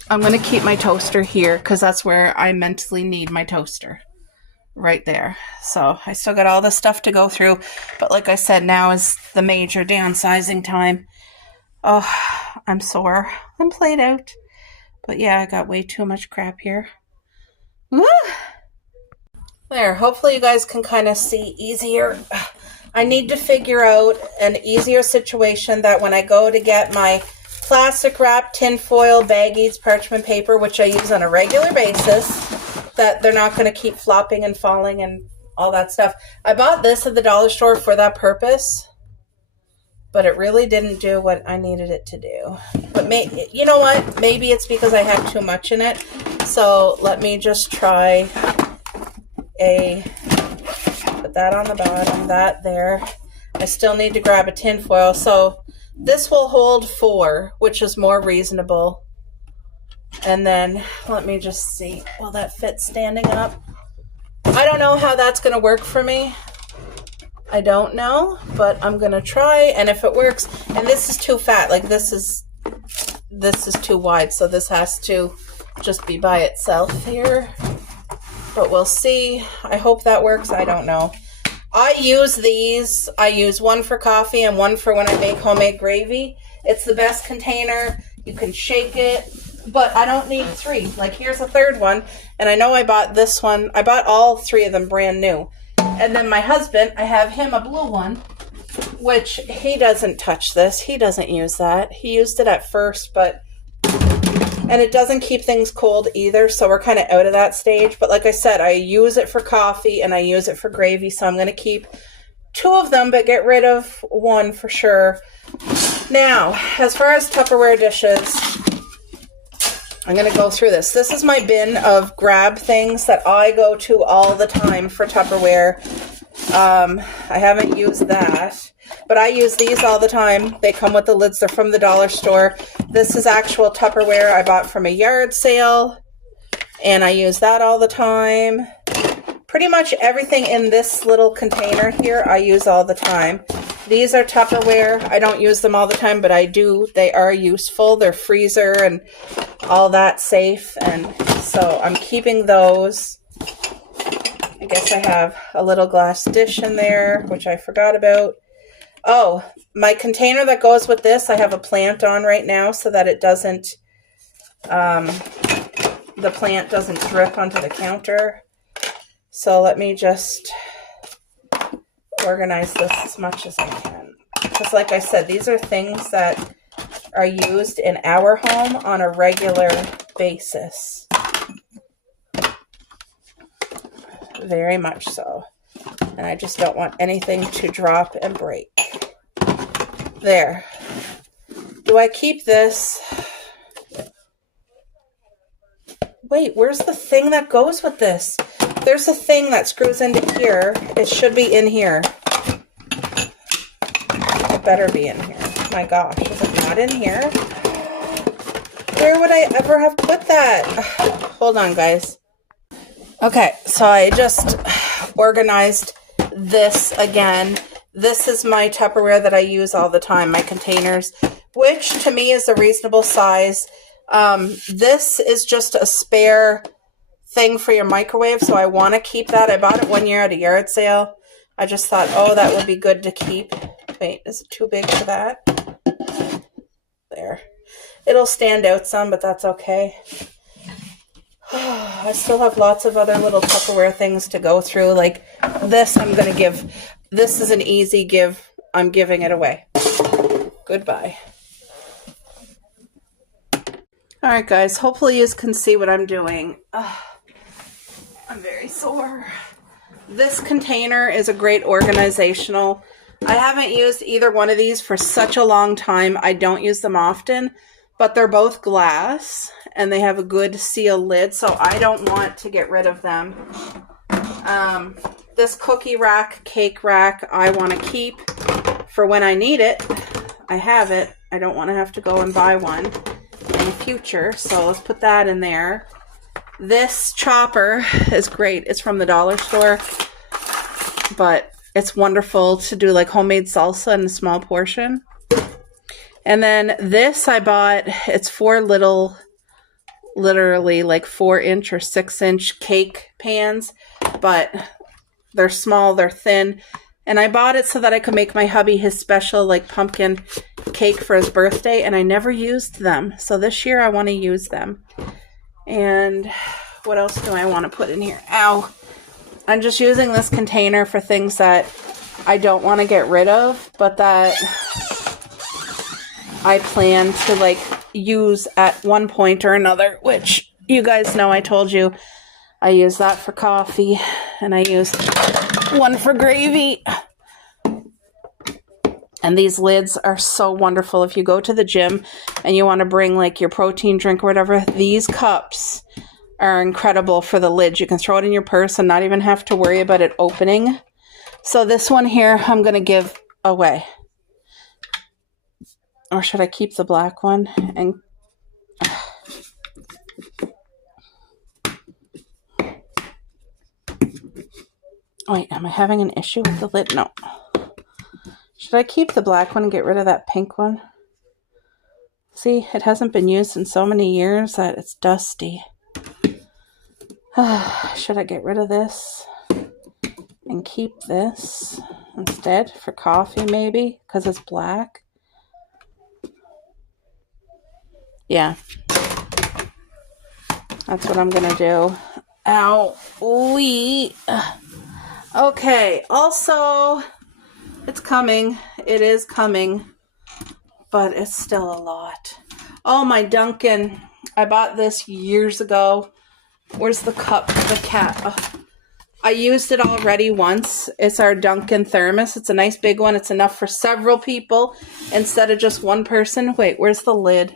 I'm going to keep my toaster here because that's where I mentally need my toaster. Right there. So I still got all this stuff to go through. But like I said, now is the major downsizing time. Oh, I'm sore. I'm played out. But yeah, I got way too much crap here. Woo! There. Hopefully you guys can kind of see easier. I need to figure out an easier situation that when I go to get my plastic wrap, tinfoil, baggies, parchment paper, which I use on a regular basis, that they're not going to keep flopping and falling and all that stuff. I bought this at the dollar store for that purpose, but it really didn't do what I needed it to do. But you know what? Maybe it's because I had too much in it. So let me just try put that on the bottom, that there. I still need to grab a tin foil. So this will hold 4, which is more reasonable. And then let me just see. Will that fit standing up? I don't know how that's going to work for me. I don't know, but I'm going to try. And if it works, and this is too fat, like this is too wide. So this has to just be by itself here. But we'll see. I hope that works. I don't know. I use these. I use one for coffee and one for when I make homemade gravy. It's the best container. You can shake it, but I don't need 3. Like here's a 3rd one. And I know I bought this one. I bought all 3 of them brand new. And then my husband, I have him a blue one, which he doesn't touch this. He doesn't use that. He used it at first, and it doesn't keep things cold either, so we're kind of out of that stage. But like I said, I use it for coffee and I use it for gravy, so I'm going to keep 2 of them, but get rid of 1 for sure. Now, as far as Tupperware dishes, I'm going to go through this. This is my bin of grab things that I go to all the time for Tupperware. I haven't used that, but I use these all the time. They come with the lids. They're from the dollar store. This is actual Tupperware I bought from a yard sale, and I use that all the time. Pretty much everything in this little container here I use all the time. These are Tupperware. I don't use them all the time, but I do. They are useful. They're freezer and all that safe, and so I'm keeping those. I guess I have a little glass dish in there, which I forgot about. Oh, my container that goes with this, I have a plant on right now so that it doesn't, the plant doesn't drip onto the counter. So let me just organize this as much as I can. Because like I said, these are things that are used in our home on a regular basis. Very much so. And I just don't want anything to drop and break. There. Do I keep this? Wait, where's the thing that goes with this? There's a thing that screws into here. It should be in here. It better be in here. My gosh, is it not in here? Where would I ever have put that? Hold on, guys. Okay, so I just organized this again. This is my Tupperware that I use all the time, my containers, which to me is a reasonable size. This is just a spare thing for your microwave, so I want to keep that. I bought it one year at a yard sale. I just thought, oh, that would be good to keep. Wait, is it too big for that? There. It'll stand out some, but that's okay. I still have lots of other little Tupperware things to go through. Like this, I'm going to give. This is an easy give. I'm giving it away. Goodbye. All right, guys. Hopefully you can see what I'm doing. I'm very sore. This container is a great organizational. I haven't used either one of these for such a long time. I don't use them often, but they're both glass and they have a good seal lid, so I don't want to get rid of them. This cookie rack, cake rack, I want to keep for when I need it. I have it. I don't want to have to go and buy one in the future, so let's put that in there. This chopper is great. It's from the dollar store, but it's wonderful to do like homemade salsa in a small portion. And then this I bought, it's for little, literally like 4-inch or 6-inch cake pans, but they're small, they're thin. And I bought it so that I could make my hubby his special like pumpkin cake for his birthday, and I never used them. So this year I want to use them. And what else do I want to put in here? Ow. I'm just using this container for things that I don't want to get rid of, but that I plan to like use at one point or another, which you guys know I told you I use that for coffee and I use one for gravy. And these lids are so wonderful. If you go to the gym and you want to bring like your protein drink or whatever, these cups are incredible for the lids. You can throw it in your purse and not even have to worry about it opening. So this one here, I'm going to give away. Or should I keep the black one? And wait, am I having an issue with the lid? No. Should I keep the black one and get rid of that pink one? See, it hasn't been used in so many years that it's dusty. Should I get rid of this and keep this instead for coffee maybe because it's black? Yeah. That's what I'm going to do. Ow. Wee. Okay. Also, it's coming. It is coming. But it's still a lot. Oh, my Dunkin'. I bought this years ago. Where's the cup? The cat. Oh. I used it already once. It's our Dunkin' thermos. It's a nice big one. It's enough for several people instead of just one person. Wait, where's the lid?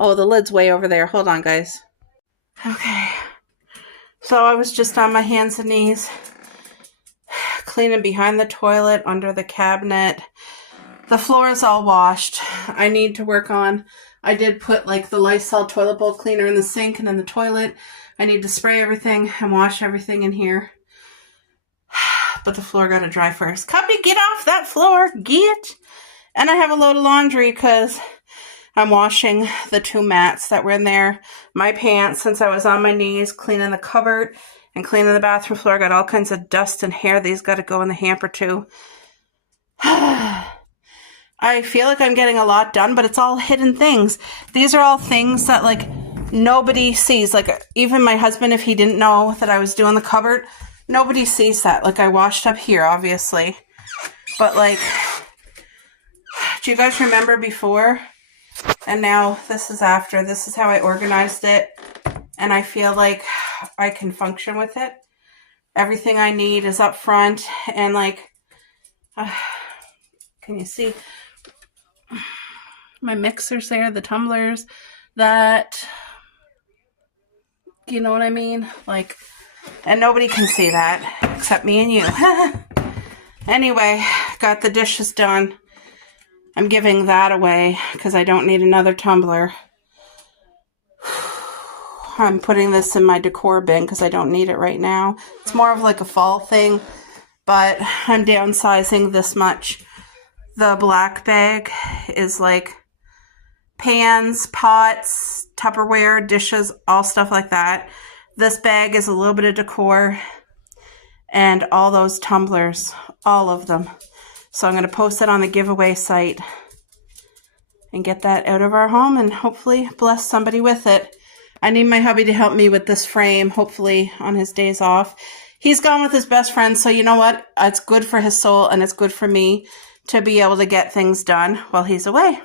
Oh, the lid's way over there. Hold on, guys. Okay. So I was just on my hands and knees cleaning behind the toilet, under the cabinet. The floor is all washed. I need to work on. I did put like the Lysol toilet bowl cleaner in the sink and in the toilet. I need to spray everything and wash everything in here. But the floor got to dry first. Cubby, get off that floor. Get. And I have a load of laundry because I'm washing the 2 mats that were in there. My pants, since I was on my knees cleaning the cupboard and cleaning the bathroom floor, got all kinds of dust and hair. These got to go in the hamper too. I feel like I'm getting a lot done, but it's all hidden things. These are all things that like nobody sees. Like even my husband, if he didn't know that I was doing the cupboard, nobody sees that. Like I washed up here, obviously. But like, do you guys remember before? And now this is after. This is how I organized it. And I feel like I can function with it. Everything I need is up front. And like, can you see? My mixer's there, the tumblers, that, you know what I mean? Like, and nobody can see that except me and you. Anyway, got the dishes done. I'm giving that away because I don't need another tumbler. I'm putting this in my decor bin because I don't need it right now. It's more of like a fall thing, but I'm downsizing this much. The black bag is like pans, pots, Tupperware, dishes, all stuff like that. This bag is a little bit of decor and all those tumblers, all of them. So I'm going to post it on the giveaway site and get that out of our home and hopefully bless somebody with it. I need my hubby to help me with this frame, hopefully on his days off. He's gone with his best friend, so you know what? It's good for his soul and it's good for me to be able to get things done while he's away.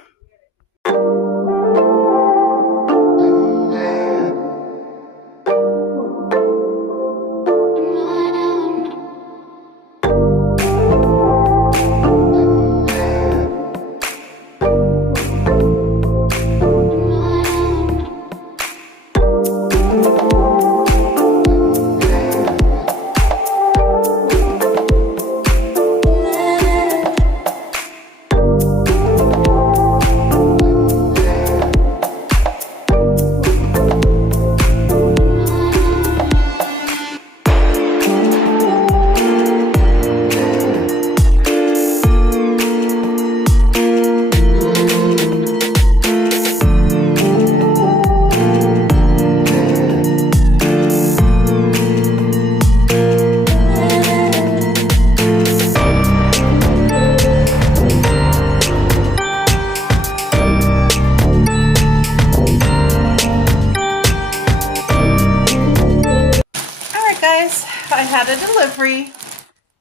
I had a delivery,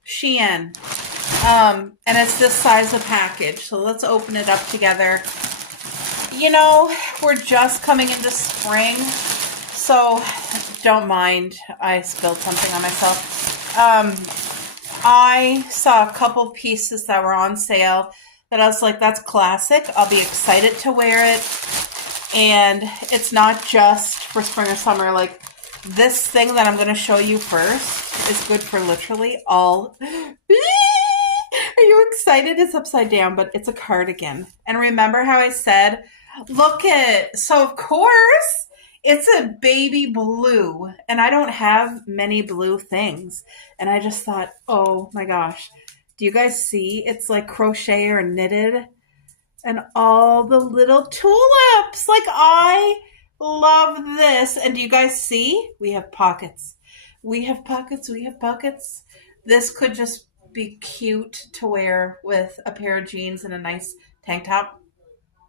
Shein, and it's this size of package. So let's open it up together. You know, we're just coming into spring, so don't mind. I spilled something on myself. I saw a couple pieces that were on sale that I was like, that's classic. I'll be excited to wear it. And it's not just for spring or summer. Like, this thing that I'm going to show you first is good for literally all. Are you excited? It's upside down, but it's a cardigan. And remember how I said, look at, so of course it's a baby blue, and I don't have many blue things. And I just thought, oh my gosh, do you guys see? It's like crochet or knitted and all the little tulips. Like, I love this. And do you guys see? We have pockets. We have pockets. We have pockets. This could just be cute to wear with a pair of jeans and a nice tank top,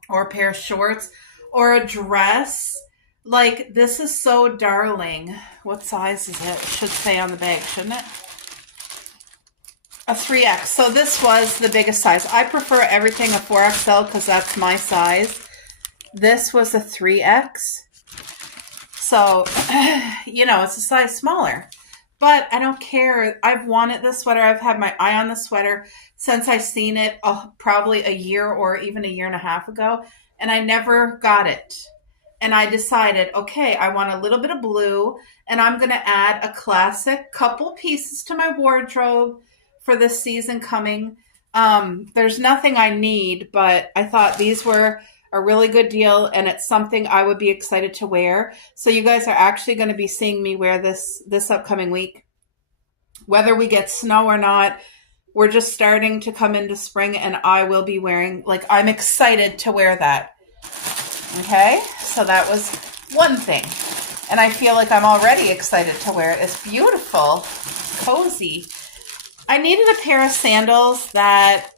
or a pair of shorts, or a dress. Like, this is so darling. What size is it? It should say on the bag, shouldn't it? A 3X. So this was the biggest size. I prefer everything a 4XL because that's my size. This was a 3X. So, you know, it's a size smaller. But I don't care. I've wanted this sweater. I've had my eye on the sweater since I've seen it probably a year or even a year and a half ago. And I never got it. And I decided, okay, I want a little bit of blue. And I'm going to add a classic couple pieces to my wardrobe for this season coming. There's nothing I need, but I thought these were a really good deal, and it's something I would be excited to wear. So you guys are actually going to be seeing me wear this upcoming week. Whether we get snow or not, we're just starting to come into spring, and I will be wearing, like, I'm excited to wear that. Okay, so that was one thing. And I feel like I'm already excited to wear it. It's beautiful, cozy. I needed a pair of sandals that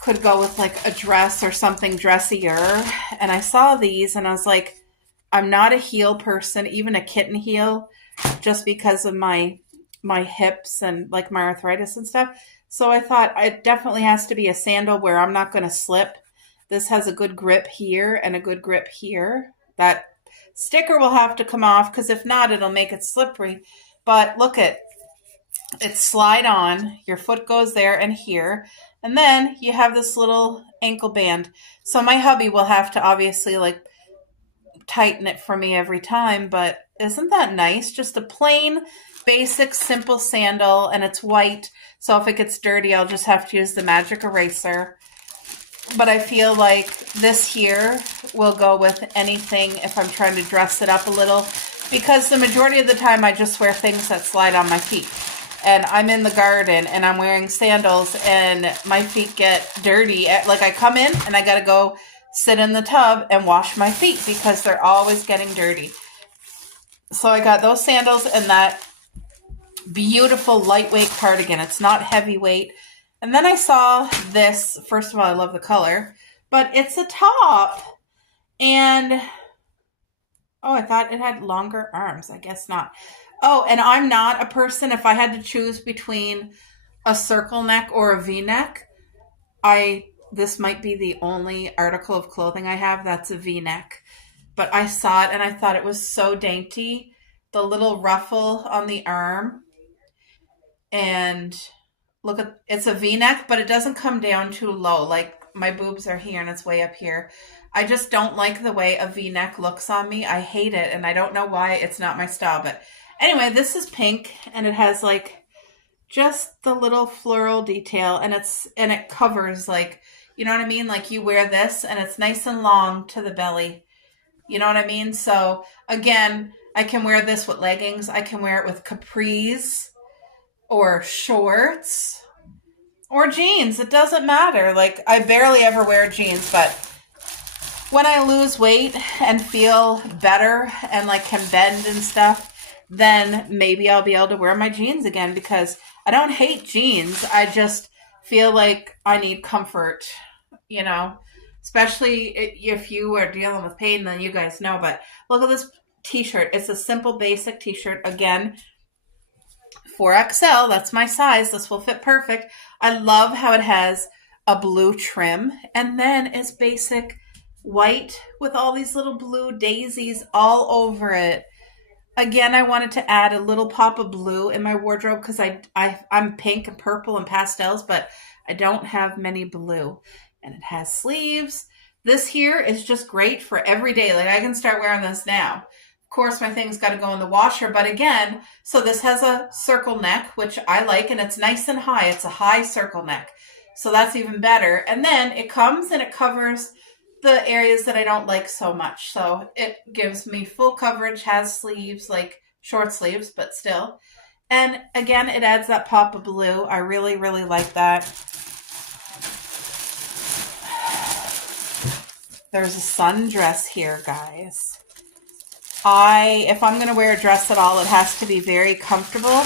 could go with like a dress or something dressier. And I saw these and I was like, I'm not a heel person, even a kitten heel, just because of my hips and like my arthritis and stuff. So I thought it definitely has to be a sandal where I'm not going to slip. This has a good grip here and a good grip here. That sticker will have to come off because if not, it'll make it slippery. But look at it, slide on, your foot goes there and here. And then you have this little ankle band. So my hubby will have to obviously like tighten it for me every time. But isn't that nice? Just a plain, basic, simple sandal. And it's white. So if it gets dirty, I'll just have to use the magic eraser. But I feel like this here will go with anything if I'm trying to dress it up a little. Because the majority of the time I just wear things that slide on my feet. And I'm in the garden and I'm wearing sandals and my feet get dirty. Like, I come in and I got to go sit in the tub and wash my feet because they're always getting dirty. So I got those sandals and that beautiful lightweight cardigan. It's not heavyweight. And then I saw this. First of all, I love the color. but it's a top. And oh, I thought it had longer arms. I guess not. Oh, and I'm not a person, if I had to choose between a circle neck or a V-neck, this might be the only article of clothing I have that's a V-neck. But I saw it and I thought it was so dainty. The little ruffle on the arm. And look at, it's a V-neck, but it doesn't come down too low. Like my boobs are here and it's way up here. I just don't like the way a V-neck looks on me. I hate it, and I don't know why. It's not my style. But anyway, this is pink, and it has like just the little floral detail, and it covers, like, you know what I mean? Like you wear this and it's nice and long to the belly. You know what I mean? So again, I can wear this with leggings. I can wear it with capris or shorts or jeans. It doesn't matter. Like I barely ever wear jeans, but when I lose weight and feel better and like can bend and stuff, then maybe I'll be able to wear my jeans again, because I don't hate jeans. I just feel like I need comfort, you know, especially if you are dealing with pain, then you guys know. But look at this t-shirt. It's a simple, basic t-shirt. Again, 4XL, that's my size. This will fit perfect. I love how it has a blue trim, and then it's basic white with all these little blue daisies all over it. Again, I wanted to add a little pop of blue in my wardrobe because I'm pink and purple and pastels, but I don't have many blue. And it has sleeves. This here is just great for every day. Like I can start wearing this now. Of course, my thing's got to go in the washer, but again, so this has a circle neck, which I like, and it's nice and high. It's a high circle neck. So that's even better. And then it comes and it covers the areas that I don't like so much. So it gives me full coverage, has sleeves, like short sleeves, but still. And again, it adds that pop of blue. I really, really like that. There's a sundress here, guys. If I'm going to wear a dress at all, it has to be very comfortable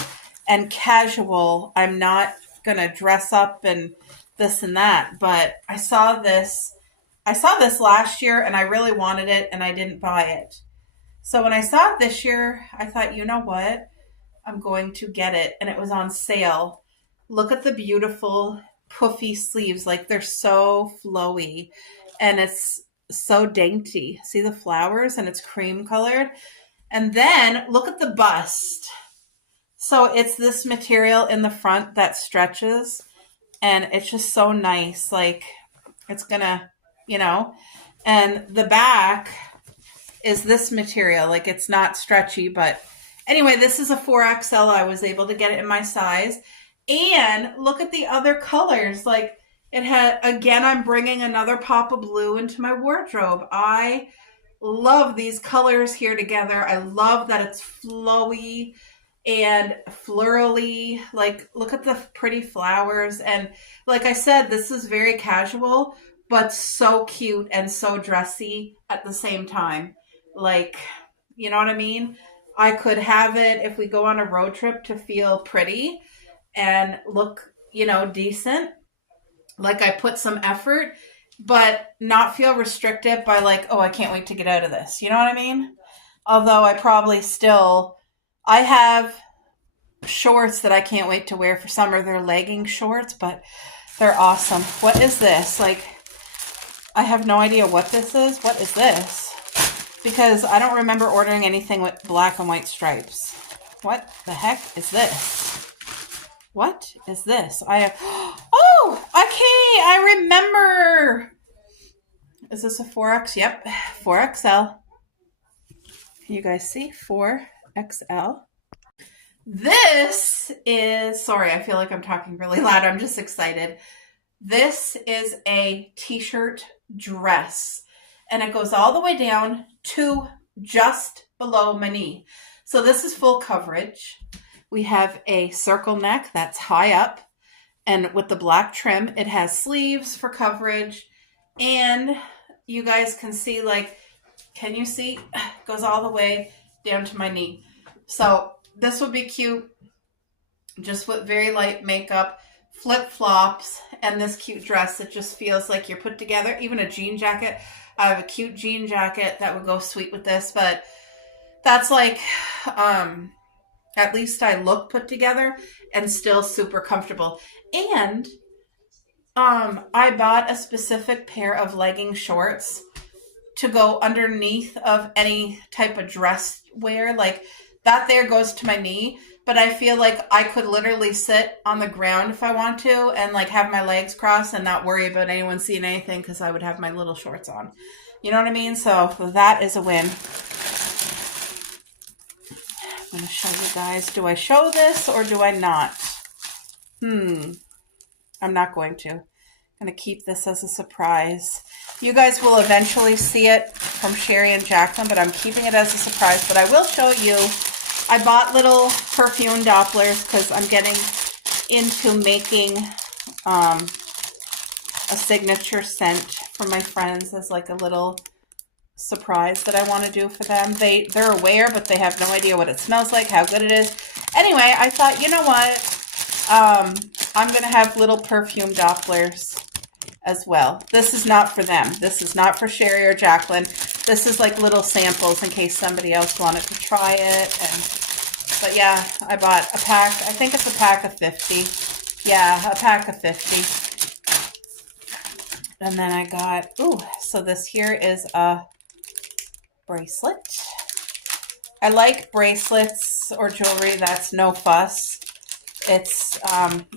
and casual. I'm not going to dress up and this and that, but I saw this last year and I really wanted it and I didn't buy it. So when I saw it this year, I thought, you know what? I'm going to get it. And it was on sale. Look at the beautiful puffy sleeves. Like they're so flowy and it's so dainty. See the flowers, and it's cream colored. And then look at the bust. So it's this material in the front that stretches, and it's just so nice. Like it's gonna, you know, and the back is this material. Like it's not stretchy, but anyway, this is a 4XL. I was able to get it in my size. And look at the other colors. Like it had, again, I'm bringing another pop of blue into my wardrobe. I love these colors here together. I love that it's flowy and florally. Like, look at the pretty flowers. And like I said, this is very casual, but so cute and so dressy at the same time. Like, you know what I mean? I could have it if we go on a road trip to feel pretty and look, you know, decent. Like I put some effort, but not feel restricted by like, oh, I can't wait to get out of this. You know what I mean? Although I have shorts that I can't wait to wear for summer. They're legging shorts, but they're awesome. What is this? Like, I have no idea what this is. What is this? Because I don't remember ordering anything with black and white stripes. What the heck is this? What is this? Oh, okay, I remember. Is this a 4X? Yep, 4XL. Can you guys see? 4XL. This is, sorry, I feel like I'm talking really loud. I'm just excited. This is a t-shirt dress, and it goes all the way down to just below my knee. So this is full coverage. We have a circle neck that's high up, and with the black trim, it has sleeves for coverage. And you guys can see, like, can you see? It goes all the way down to my knee. So this would be cute, just with very light makeup, flip-flops, and this cute dress that just feels like you're put together. Even a jean jacket. I have a cute jean jacket that would go sweet with this, but that's like, at least I look put together and still super comfortable. And I bought a specific pair of legging shorts to go underneath of any type of dress wear. Like that there goes to my knee, but I feel like I could literally sit on the ground if I want to and like have my legs crossed and not worry about anyone seeing anything because I would have my little shorts on. You know what I mean? So that is a win. I'm going to show you guys. Do I show this or do I not? I'm not going to. I'm going to keep this as a surprise. You guys will eventually see it from Sherry and Jacqueline, but I'm keeping it as a surprise. But I will show you. I bought little perfume Dopplers because I'm getting into making a signature scent for my friends as like a little surprise that I want to do for them. They're aware, but they have no idea what it smells like, how good it is. Anyway, I thought, you know what? I'm going to have little perfume Dopplers as well. This is not for them. This is not for Sherry or Jacqueline. This is like little samples in case somebody else wanted to try it. But yeah, I bought a pack. I think it's a pack of 50. Yeah, a pack of 50. And then I got, so this here is a bracelet. I like bracelets or jewelry that's no fuss. It's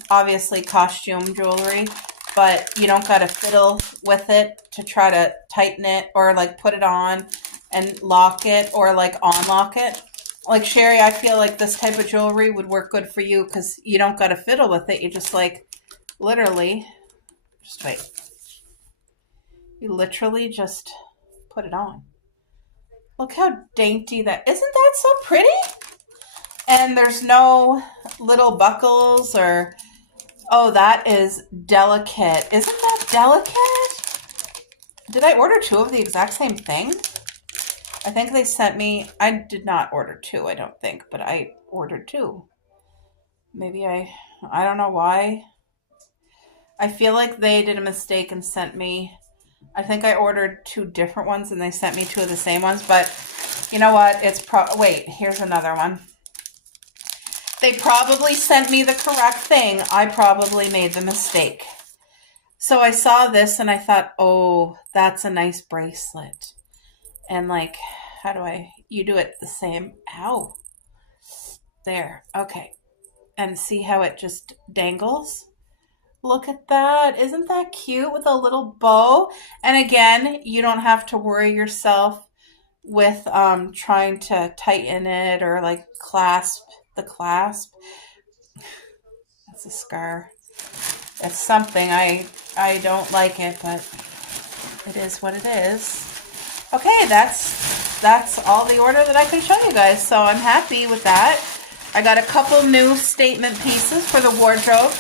obviously costume jewelry, but you don't got to fiddle with it to try to tighten it or like put it on and lock it or like unlock it. Like Sherry, I feel like this type of jewelry would work good for you because you don't got to fiddle with it. You just like literally, just wait. You literally just put it on. Look how dainty that, isn't that so pretty? And there's no little buckles or, oh, that is delicate. Isn't that delicate? Did I order two of the exact same thing? I think they sent me, I did not order two, I don't think, but I ordered two. Maybe I don't know why. I feel like they did a mistake and sent me, I think I ordered two different ones and they sent me two of the same ones, but you know what? Wait, here's another one. They probably sent me the correct thing. I probably made the mistake. So I saw this and I thought, oh, that's a nice bracelet. And like, you do it the same. Ow. There. Okay. And see how it just dangles? Look at that. Isn't that cute with a little bow? And again, you don't have to worry yourself with trying to tighten it or like clasp the clasp. That's a scar. It's something. I don't like it, but it is what it is. Okay, that's all the order that I could show you guys. So I'm happy with that. I got a couple new statement pieces for the wardrobe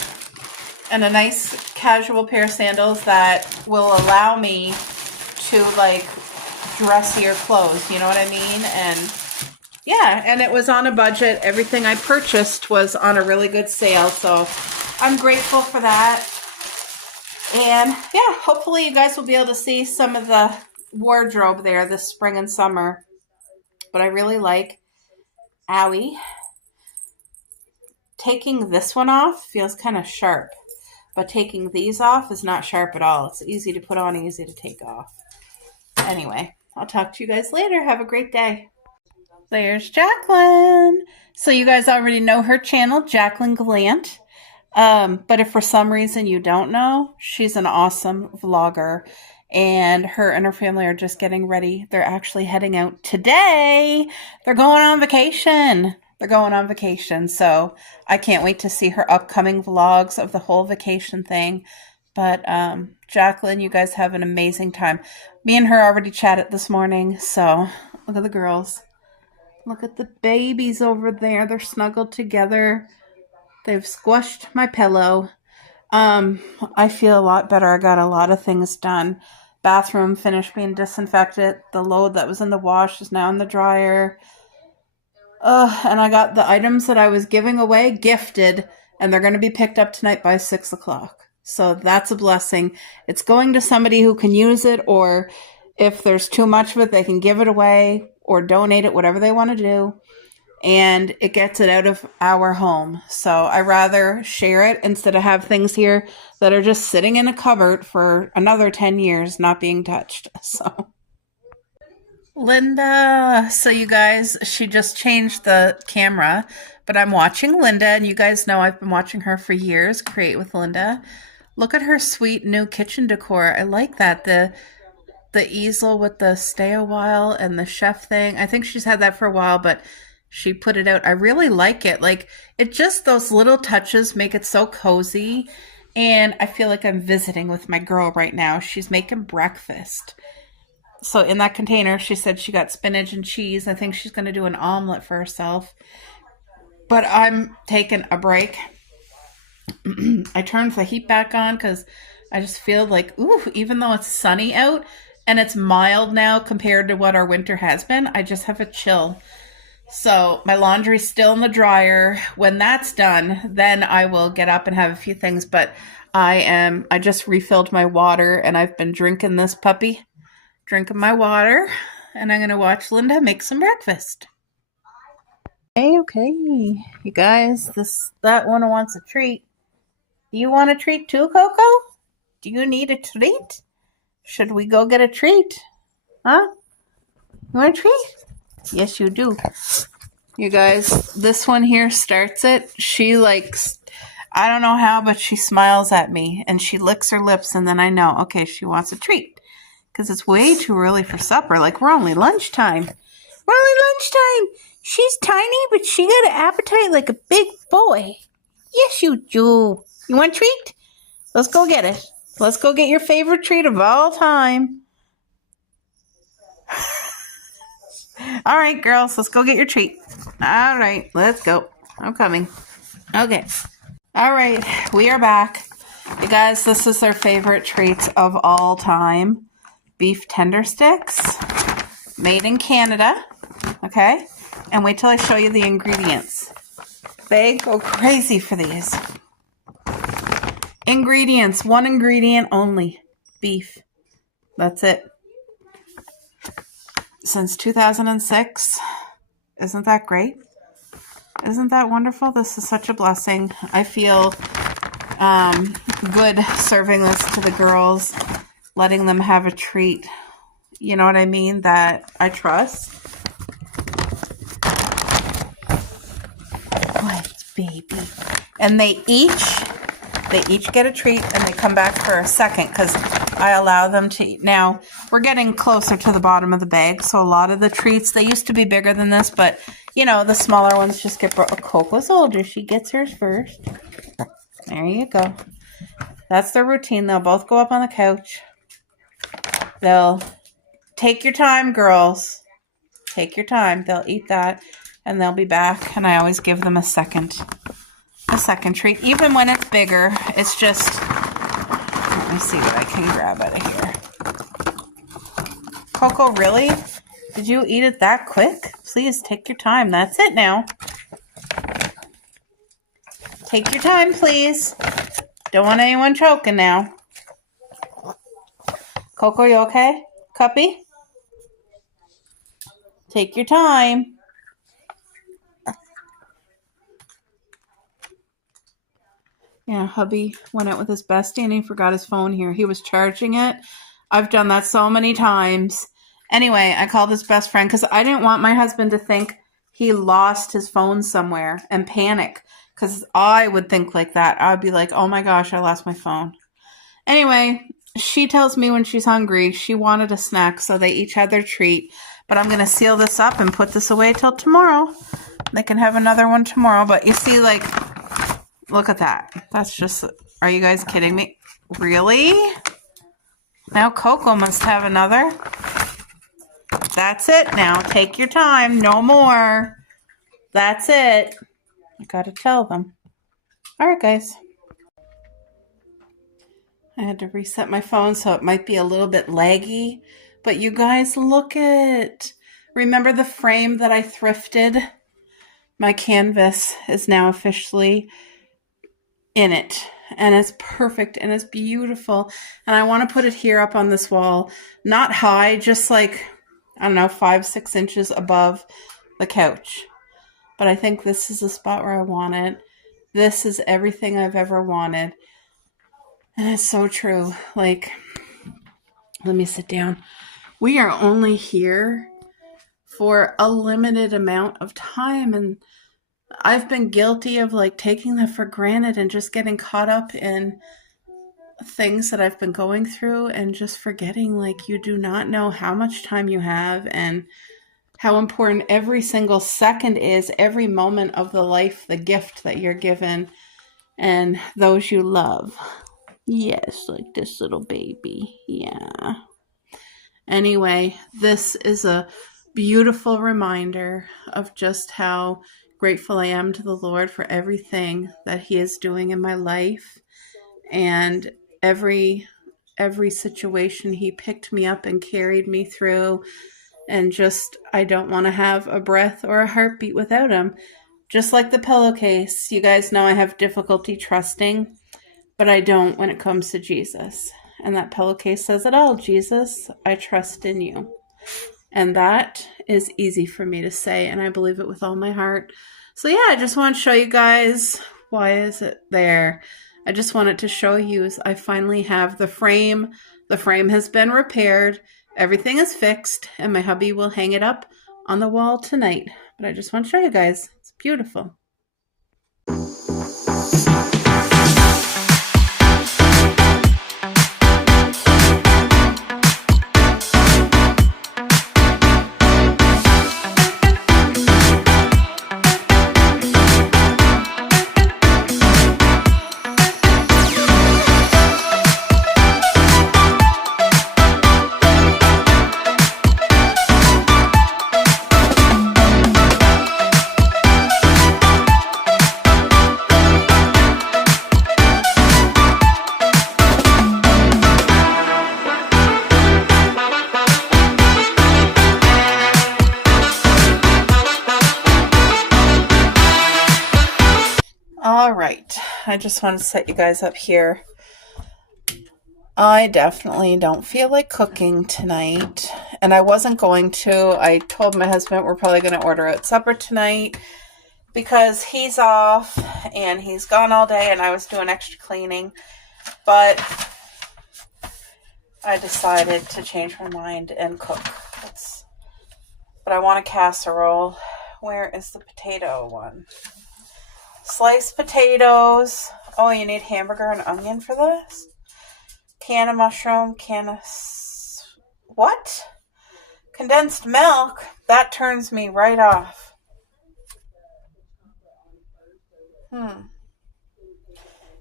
and a nice casual pair of sandals that will allow me to like dressier clothes. You know what I mean? And yeah, and it was on a budget. Everything I purchased was on a really good sale. So I'm grateful for that. And yeah, hopefully you guys will be able to see some of the wardrobe there this spring and summer. But I really like, owie, taking this one off feels kind of sharp. But taking these off is not sharp at all. It's easy to put on, easy to take off. Anyway, I'll talk to you guys later. Have a great day. There's Jacqueline. So you guys already know her channel, Jacqueline Gallant. But if for some reason you don't know, she's an awesome vlogger. And her and her family are just getting ready. They're actually heading out today. They're going on vacation. So I can't wait to see her upcoming vlogs of the whole vacation thing. But Jacqueline, you guys have an amazing time. Me and her already chatted this morning. So look at the girls. Look at the babies over there. They're snuggled together. They've squished my pillow. I feel a lot better. I got a lot of things done. Bathroom finished being disinfected. The load that was in the wash is now in the dryer. And I got the items that I was giving away gifted, and they're going to be picked up tonight by 6 o'clock. So that's a blessing. It's going to somebody who can use it, or if there's too much of it, they can give it away or donate it, whatever they want to do. And it gets it out of our home. So I rather share it instead of have things here that are just sitting in a cupboard for another 10 years not being touched. So Linda, so you guys, she just changed the camera, but I'm watching Linda, and you guys know I've been watching her for years, Create with Linda. Look at her sweet new kitchen decor. I like that. The easel with the stay a while and the chef thing. I think she's had that for a while, but she put it out. I really like it. Like, it just, those little touches make it so cozy. And I feel like I'm visiting with my girl right now. She's making breakfast. So in that container, she said she got spinach and cheese. I think she's going to do an omelet for herself. But I'm taking a break. I turned the heat back on because I just feel like, ooh, even though it's sunny out and it's mild now compared to what our winter has been, I just have a chill. So my laundry's still in the dryer. When that's done, then I will get up and have a few things. But I just refilled my water, and I've been drinking this puppy, drinking my water, and I'm going to watch Linda make some breakfast. Okay. You guys, that one wants a treat. Do you want a treat too, Coco? Do you need a treat? Should we go get a treat? Huh? You want a treat? Yes, you do. You guys, this one here starts it. She likes, I don't know how, but she smiles at me and she licks her lips, and then I know, okay, she wants a treat. Because it's way too early for supper. Like, we're only lunchtime. We're only lunchtime. She's tiny, but she got an appetite like a big boy. Yes, you do. You want a treat? Let's go get it. Let's go get your favorite treat of all time. All right, girls, let's go get your treat. All right, let's go. I'm coming. Okay. All right, we are back. You guys, this is their favorite treats of all time. Beef tender sticks, made in Canada. Okay? And wait till I show you the ingredients. They go crazy for these. Ingredients, one ingredient only. Beef. That's it. Since 2006. Isn't that great? Isn't that wonderful? This is such a blessing. I feel good serving this to the girls, letting them have a treat. You know what I mean? That I trust. What, baby? And they each get a treat, and they come back for a second because I allow them to eat. Now, we're getting closer to the bottom of the bag, so a lot of the treats, they used to be bigger than this, but, you know, the smaller ones just get brought. Coco's older. She gets hers first. There you go. That's their routine. They'll both go up on the couch. They'll take your time, girls. Take your time. They'll eat that, and they'll be back, and I always give them a second treat. Even when it's bigger, it's just... Let me see what I can grab out of here. Coco, really? Did you eat it that quick? Please take your time. That's it now. Take your time, please. Don't want anyone choking now. Coco, you okay? Cuppy? Take your time. Yeah, hubby went out with his bestie and he forgot his phone here. He was charging it. I've done that so many times. Anyway, I called his best friend because I didn't want my husband to think he lost his phone somewhere and panic, because I would think like that. I'd be like, oh my gosh, I lost my phone. Anyway, she tells me when she's hungry she wanted a snack, so they each had their treat. But I'm going to seal this up and put this away till tomorrow. They can have another one tomorrow. But you see, like... Look at that. That's just... Are you guys kidding me? Really? Now Coco must have another. That's it now. Take your time. No more. That's it. I gotta tell them. Alright, guys. I had to reset my phone, so it might be a little bit laggy. But you guys, look at... Remember the frame that I thrifted? My canvas is now officially... in it. And it's perfect and it's beautiful. And I want to put it here up on this wall, not high, just like, I don't know, 5-6 inches above the couch. But I think this is the spot where I want it. This is everything I've ever wanted. And it's so true. Like, let me sit down. We are only here for a limited amount of time, and I've been guilty of like taking that for granted and just getting caught up in things that I've been going through and just forgetting, like, you do not know how much time you have and how important every single second is, every moment of the life, the gift that you're given, and those you love. Yes, like this little baby. Yeah. Anyway, this is a beautiful reminder of just how grateful I am to the Lord for everything that He is doing in my life, and every situation He picked me up and carried me through, and just, I don't want to have a breath or a heartbeat without Him. Just like the pillowcase, you guys know I have difficulty trusting, but I don't when it comes to Jesus. And that pillowcase says it all. Jesus, I trust in you. And that is easy for me to say, and I believe it with all my heart. So yeah, I just want to show you guys, why is it there? I just wanted to show you, I finally have the frame. The frame has been repaired. Everything is fixed, and my hubby will hang it up on the wall tonight. But I just want to show you guys. It's beautiful. All right, I just want to set you guys up here. I definitely don't feel like cooking tonight, and I wasn't going to. I told my husband we're probably going to order out supper tonight because he's off and he's gone all day, and I was doing extra cleaning, but I decided to change my mind and cook. But I want a casserole. Where is the potato one? Sliced potatoes. Oh, you need hamburger and onion for this? Can of mushroom, what? Condensed milk? That turns me right off.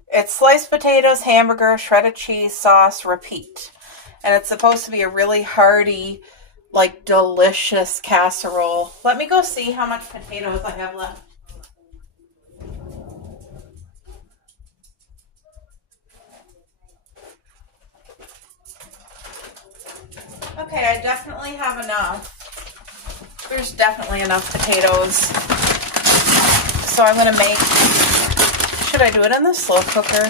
It's sliced potatoes, hamburger, shredded cheese, sauce, repeat. And it's supposed to be a really hearty, like, delicious casserole. Let me go see how much potatoes I have left. Okay, I definitely have enough. There's definitely enough potatoes. So I'm going to make, should I do it in the slow cooker?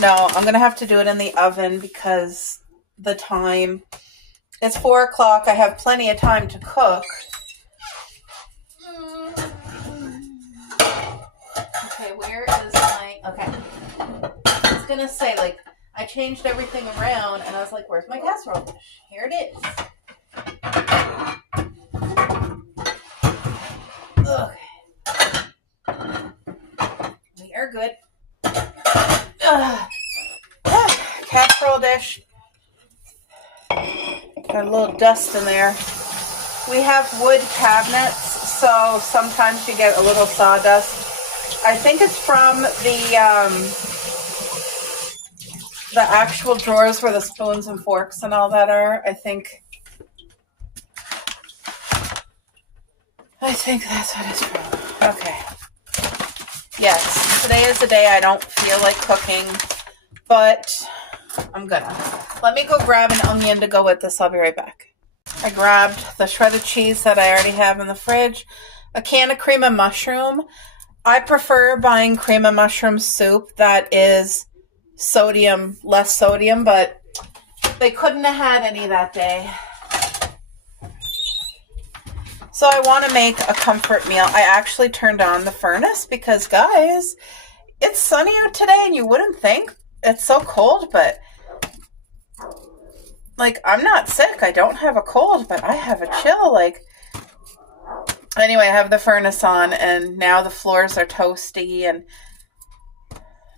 No, I'm going to have to do it in the oven because the time, it's 4 o'clock. I have plenty of time to cook. Okay, where is my, okay. I was going to say, like, I changed everything around, and I was like, where's my casserole dish? Here it is. Okay. We are good. Casserole dish. Got a little dust in there. We have wood cabinets, so sometimes you get a little sawdust. I think it's from the actual drawers where the spoons and forks and all that are. I think that's what it's from. Okay. Yes, today is the day I don't feel like cooking, but I'm gonna. Let me go grab an onion to go with this. I'll be right back. I grabbed the shredded cheese that I already have in the fridge, a can of cream of mushroom. I prefer buying cream of mushroom soup that is less sodium, but they couldn't have had any that day. So I want to make a comfort meal. I actually turned on the furnace because, guys, it's sunny out today and you wouldn't think. It's so cold, but like, I'm not sick. I don't have a cold, but I have a chill. Like, anyway, I have the furnace on and now the floors are toasty and,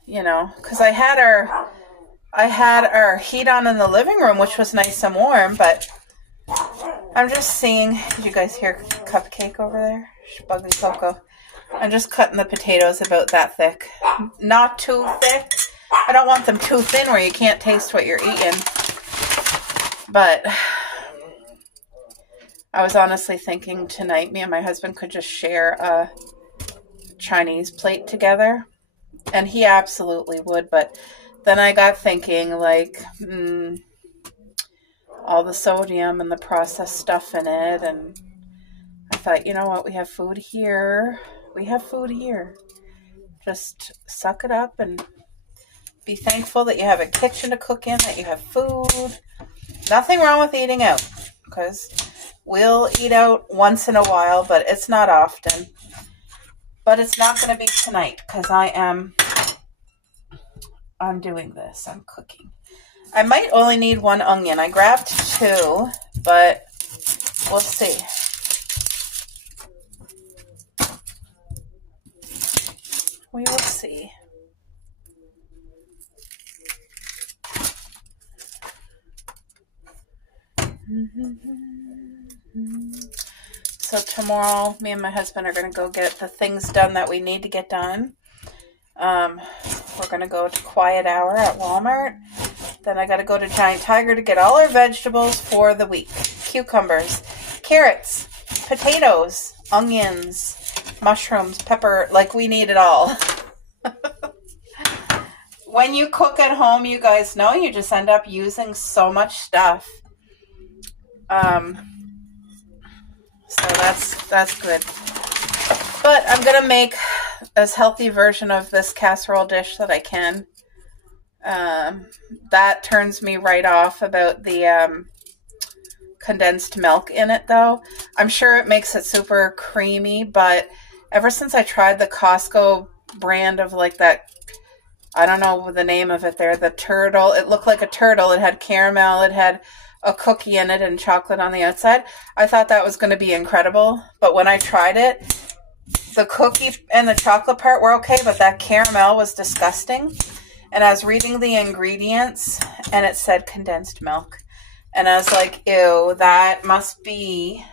you know, because I had our heat on in the living room, which was nice and warm, but I'm just seeing, did you guys hear Cupcake over there? Buggy Coco. I'm just cutting the potatoes about that thick. Not too thick. I don't want them too thin where you can't taste what you're eating. But I was honestly thinking tonight me and my husband could just share a Chinese plate together. And he absolutely would. But then I got thinking, like, all the sodium and the processed stuff in it. And I thought, you know what? We have food here. Just suck it up and be thankful that you have a kitchen to cook in, that you have food. Nothing wrong with eating out, because we'll eat out once in a while, but it's not often. But it's not going to be tonight, because I'm doing this. I'm cooking. I might only need 1 onion. I grabbed 2, but we'll see. We will see. So tomorrow, me and my husband are going to go get the things done that we need to get done. We're going to go to Quiet Hour at Walmart. Then I got to go to Giant Tiger to get all our vegetables for the week. Cucumbers, carrots, potatoes, onions, mushrooms, pepper. Like, we need it all. When you cook at home, you guys know you just end up using so much stuff. So that's good. But I'm going to make as healthy version of this casserole dish that I can. That turns me right off about the condensed milk in it, though. I'm sure it makes it super creamy, but ever since I tried the Costco brand of like that, I don't know the name of it there, the turtle, it looked like a turtle. It had caramel, it had a cookie in it and chocolate on the outside. I thought that was going to be incredible, but when I tried it, the cookie and the chocolate part were okay, but that caramel was disgusting. And I was reading the ingredients and it said condensed milk. And I was like, ew, that must be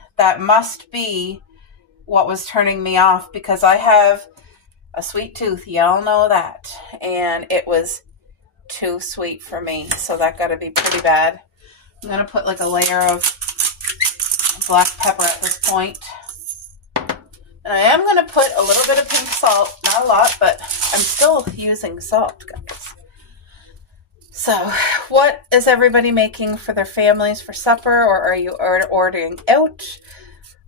what was turning me off, because I have a sweet tooth. Y'all know that. And it was too sweet for me. So that got to be pretty bad. I'm going to put like a layer of black pepper at this point. And I am going to put a little bit of pink salt. Not a lot, but I'm still using salt, guys. So, what is everybody making for their families for supper? Or are you ordering out?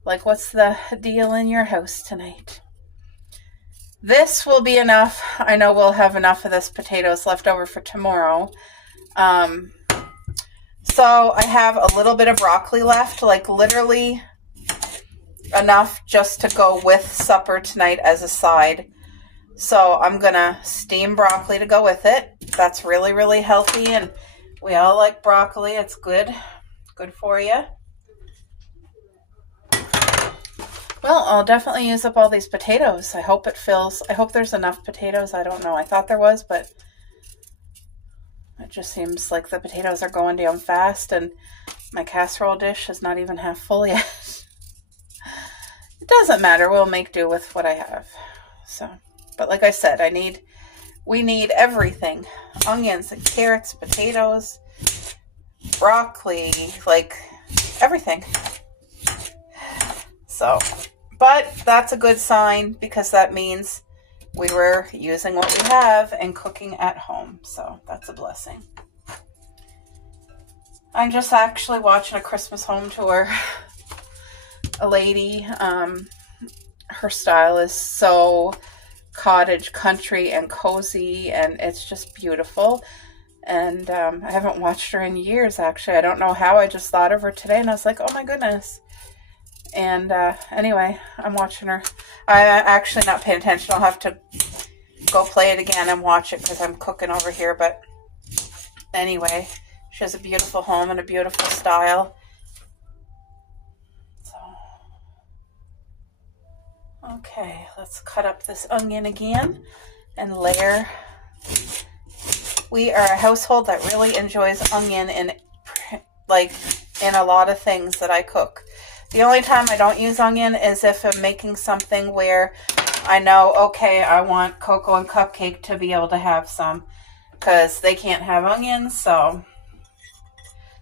Like, what's the deal in your house tonight? This will be enough. I know we'll have enough of this potatoes left over for tomorrow. So I have a little bit of broccoli left, like literally enough just to go with supper tonight as a side. So I'm going to steam broccoli to go with it. That's really, really healthy, and we all like broccoli. It's good for you. Well, I'll definitely use up all these potatoes. I hope it fills. I hope there's enough potatoes. I don't know. I thought there was, but it just seems like the potatoes are going down fast, and my casserole dish is not even half full yet. It doesn't matter. We'll make do with what I have. So, but like I said, we need everything. Onions and carrots, potatoes, broccoli, like everything. So, but that's a good sign, because that means we were using what we have and cooking at home. So that's a blessing. I'm just actually watching a Christmas home tour. A lady, her style is so cottage country and cozy, and it's just beautiful. And I haven't watched her in years, actually. I don't know how. I just thought of her today, and I was like, oh my goodness. And anyway, I'm watching her. I'm actually not paying attention. I'll have to go play it again and watch it because I'm cooking over here. But anyway, she has a beautiful home and a beautiful style. So, okay, let's cut up this onion again and layer. We are a household that really enjoys onion in a lot of things that I cook. The only time I don't use onion is if I'm making something where I know, okay, I want Coco and Cupcake to be able to have some because they can't have onions. So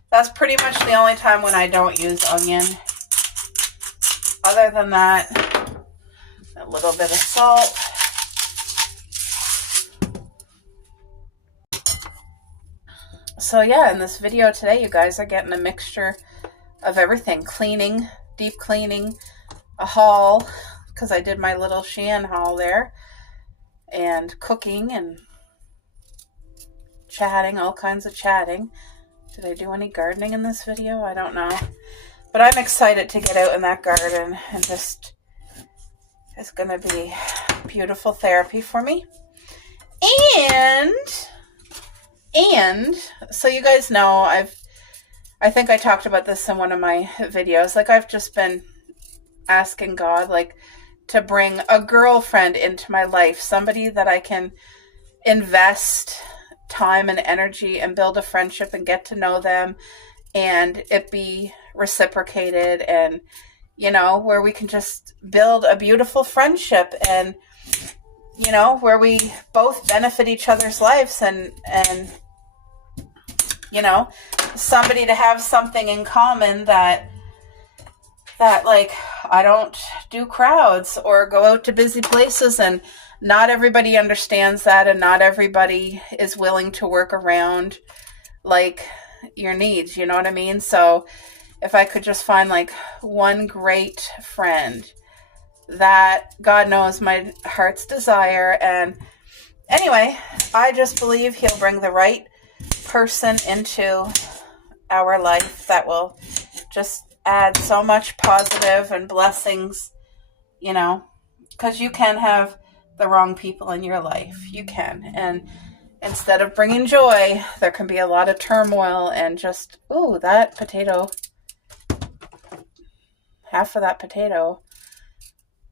that's pretty much the only time when I don't use onion. Other than that, a little bit of salt. So yeah, in this video today, you guys are getting a mixture of everything. Cleaning, deep cleaning, a haul, because I did my little Shein haul there, and cooking and chatting, all kinds of chatting. Did I do any gardening in this video? I don't know. But I'm excited to get out in that garden and just, it's going to be beautiful therapy for me. And so you guys know, I think I talked about this in one of my videos. Like, I've just been asking God, like, to bring a girlfriend into my life, somebody that I can invest time and energy and build a friendship and get to know them and it be reciprocated, and, you know, where we can just build a beautiful friendship and, you know, where we both benefit each other's lives and you know, somebody to have something in common that like, I don't do crowds or go out to busy places, and not everybody understands that, and not everybody is willing to work around like your needs, you know what I mean? So if I could just find like one great friend, that, God knows, my heart's desire. And anyway, I just believe He'll bring the right person into our life that will just add so much positive and blessings, you know, because you can have the wrong people in your life. You can. And instead of bringing joy, there can be a lot of turmoil and just, ooh, that potato, half of that potato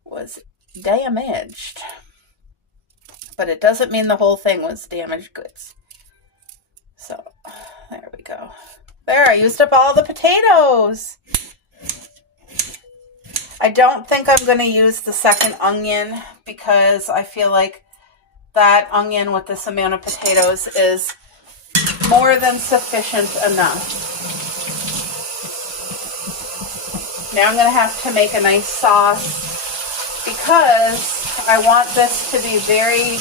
was damaged. But it doesn't mean the whole thing was damaged goods. So, there we go. There, I used up all the potatoes. I don't think I'm going to use the second onion because I feel like that onion with this amount of potatoes is more than sufficient enough. Now I'm going to have to make a nice sauce because I want this to be very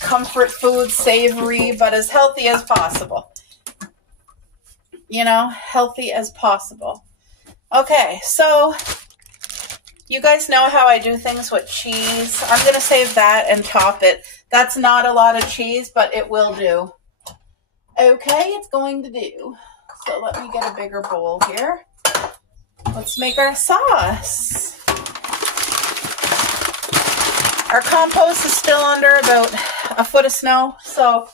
comfort food, savory, but as healthy as possible. You know, healthy as possible. Okay, so you guys know how I do things with cheese. I'm going to save that and top it. That's not a lot of cheese, but it will do. Okay, it's going to do. So let me get a bigger bowl here. Let's make our sauce. Our compost is still under about a foot of snow, so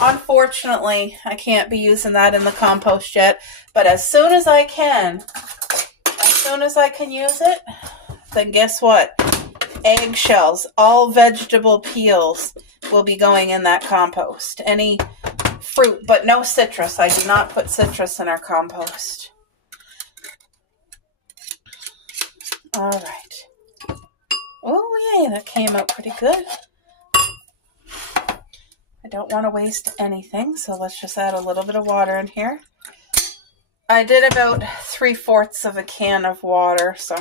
unfortunately I can't be using that in the compost yet. But as soon as I can use it, then guess what? Eggshells, all vegetable peels will be going in that compost. Any fruit, but no citrus. I do not put citrus in our compost. All right. Oh, yay, that came out pretty good. I don't want to waste anything, so let's just add a little bit of water in here. I did about 3/4 of a can of water, so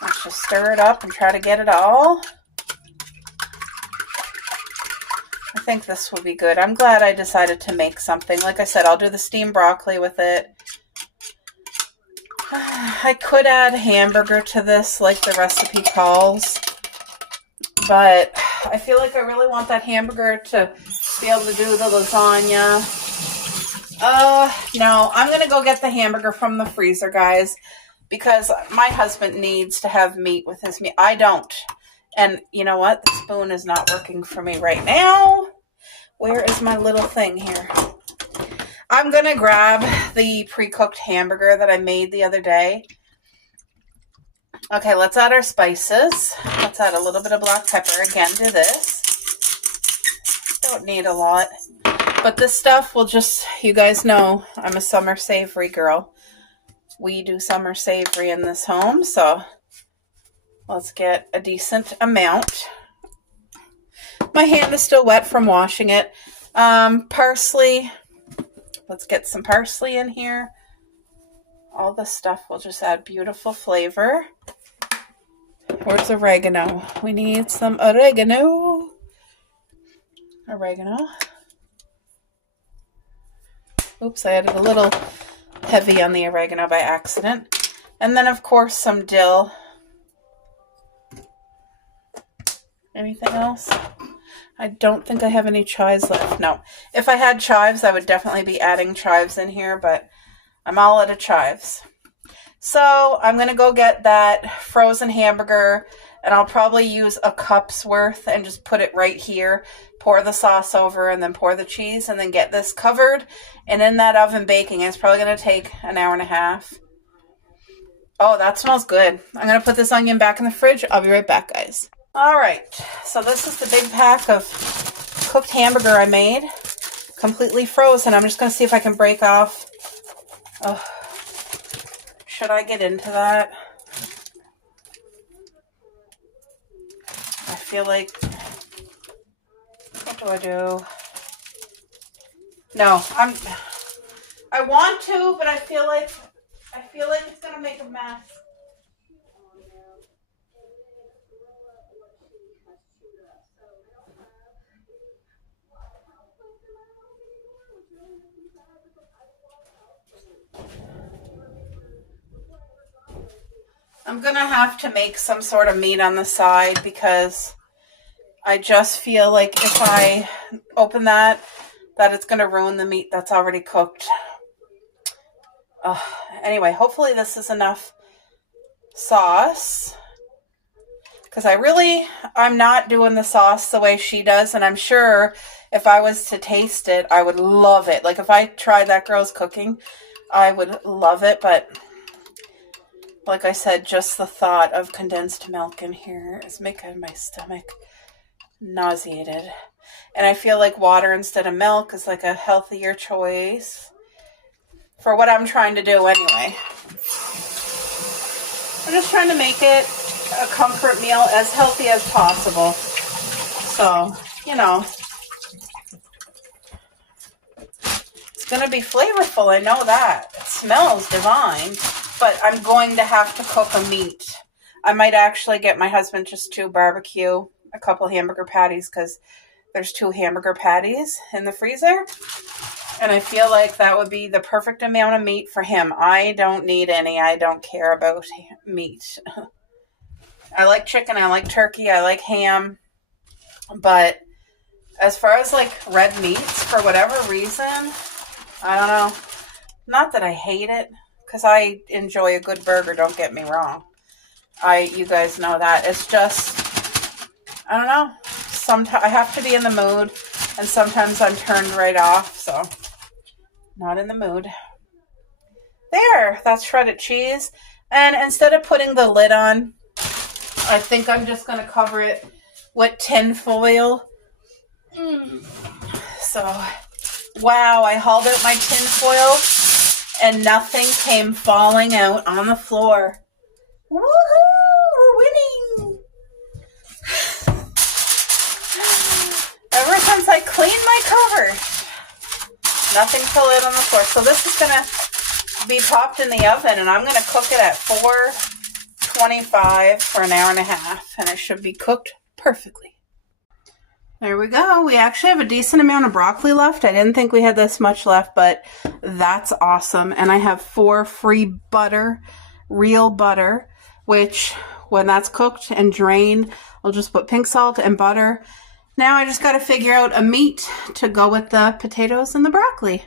let's just stir it up and try to get it all. I think this will be good. I'm glad I decided to make something. Like I said, I'll do the steamed broccoli with it. I could add hamburger to this like the recipe calls, But I feel like I really want that hamburger to be able to do the lasagna. No, I'm going to go get the hamburger from the freezer, guys, because my husband needs to have meat with his meat. I don't. And you know what? The spoon is not working for me right now. Where is my little thing here? I'm going to grab the pre-cooked hamburger that I made the other day. Okay, let's add our spices. Let's add a little bit of black pepper. Again, do this. Don't need a lot. But this stuff will just, you guys know, I'm a summer savory girl. We do summer savory in this home, so let's get a decent amount. My hand is still wet from washing it. Parsley. Let's get some parsley in here. All this stuff will just add beautiful flavor. Where's oregano? We need some oregano. Oregano. Oops, I added a little heavy on the oregano by accident. And then, of course, some dill. Anything else? I don't think I have any chives left. No. If I had chives, I would definitely be adding chives in here, but I'm all out of chives. So I'm going to go get that frozen hamburger, and I'll probably use a cup's worth and just put it right here. Pour the sauce over and then pour the cheese and then get this covered and in that oven baking. It's probably going to take an hour and a half. Oh, that smells good. I'm going to put this onion back in the fridge. I'll be right back, guys. All right, so this is the big pack of cooked hamburger I made, completely frozen. I'm just going to see if I can break off. Oh, should I get into that? I feel like, what do I do? No, I want to, but I feel like it's going to make a mess. I'm going to have to make some sort of meat on the side because I just feel like if I open that it's going to ruin the meat that's already cooked. Anyway, hopefully this is enough sauce because I'm not doing the sauce the way she does, and I'm sure if I was to taste it, I would love it. Like if I tried that girl's cooking, I would love it, but like I said, just the thought of condensed milk in here is making my stomach nauseated. And I feel like water instead of milk is like a healthier choice for what I'm trying to do anyway. I'm just trying to make it a comfort meal as healthy as possible. So, you know, it's going to be flavorful. I know that. It smells divine. But I'm going to have to cook a meat. I might actually get my husband just to barbecue a couple hamburger patties because there's 2 hamburger patties in the freezer. And I feel like that would be the perfect amount of meat for him. I don't need any. I don't care about meat. I like chicken. I like turkey. I like ham. But as far as like red meats, for whatever reason, I don't know. Not that I hate it. Because I enjoy a good burger, don't get me wrong. You guys know that. It's just, I don't know. Sometimes I have to be in the mood, and sometimes I'm turned right off, so not in the mood. There, that's shredded cheese. And instead of putting the lid on, I think I'm just going to cover it with tin foil. So, wow, I hauled out my tin foil. And nothing came falling out on the floor. Woohoo! We're winning! Ever since I cleaned my covers, nothing fell out on the floor. So this is going to be popped in the oven, and I'm going to cook it at 425 for an hour and a half. And it should be cooked perfectly. There we go. We actually have a decent amount of broccoli left. I didn't think we had this much left, but that's awesome. And I have 4 free butter, real butter, which when that's cooked and drained, I'll just put pink salt and butter. Now I just got to figure out a meat to go with the potatoes and the broccoli.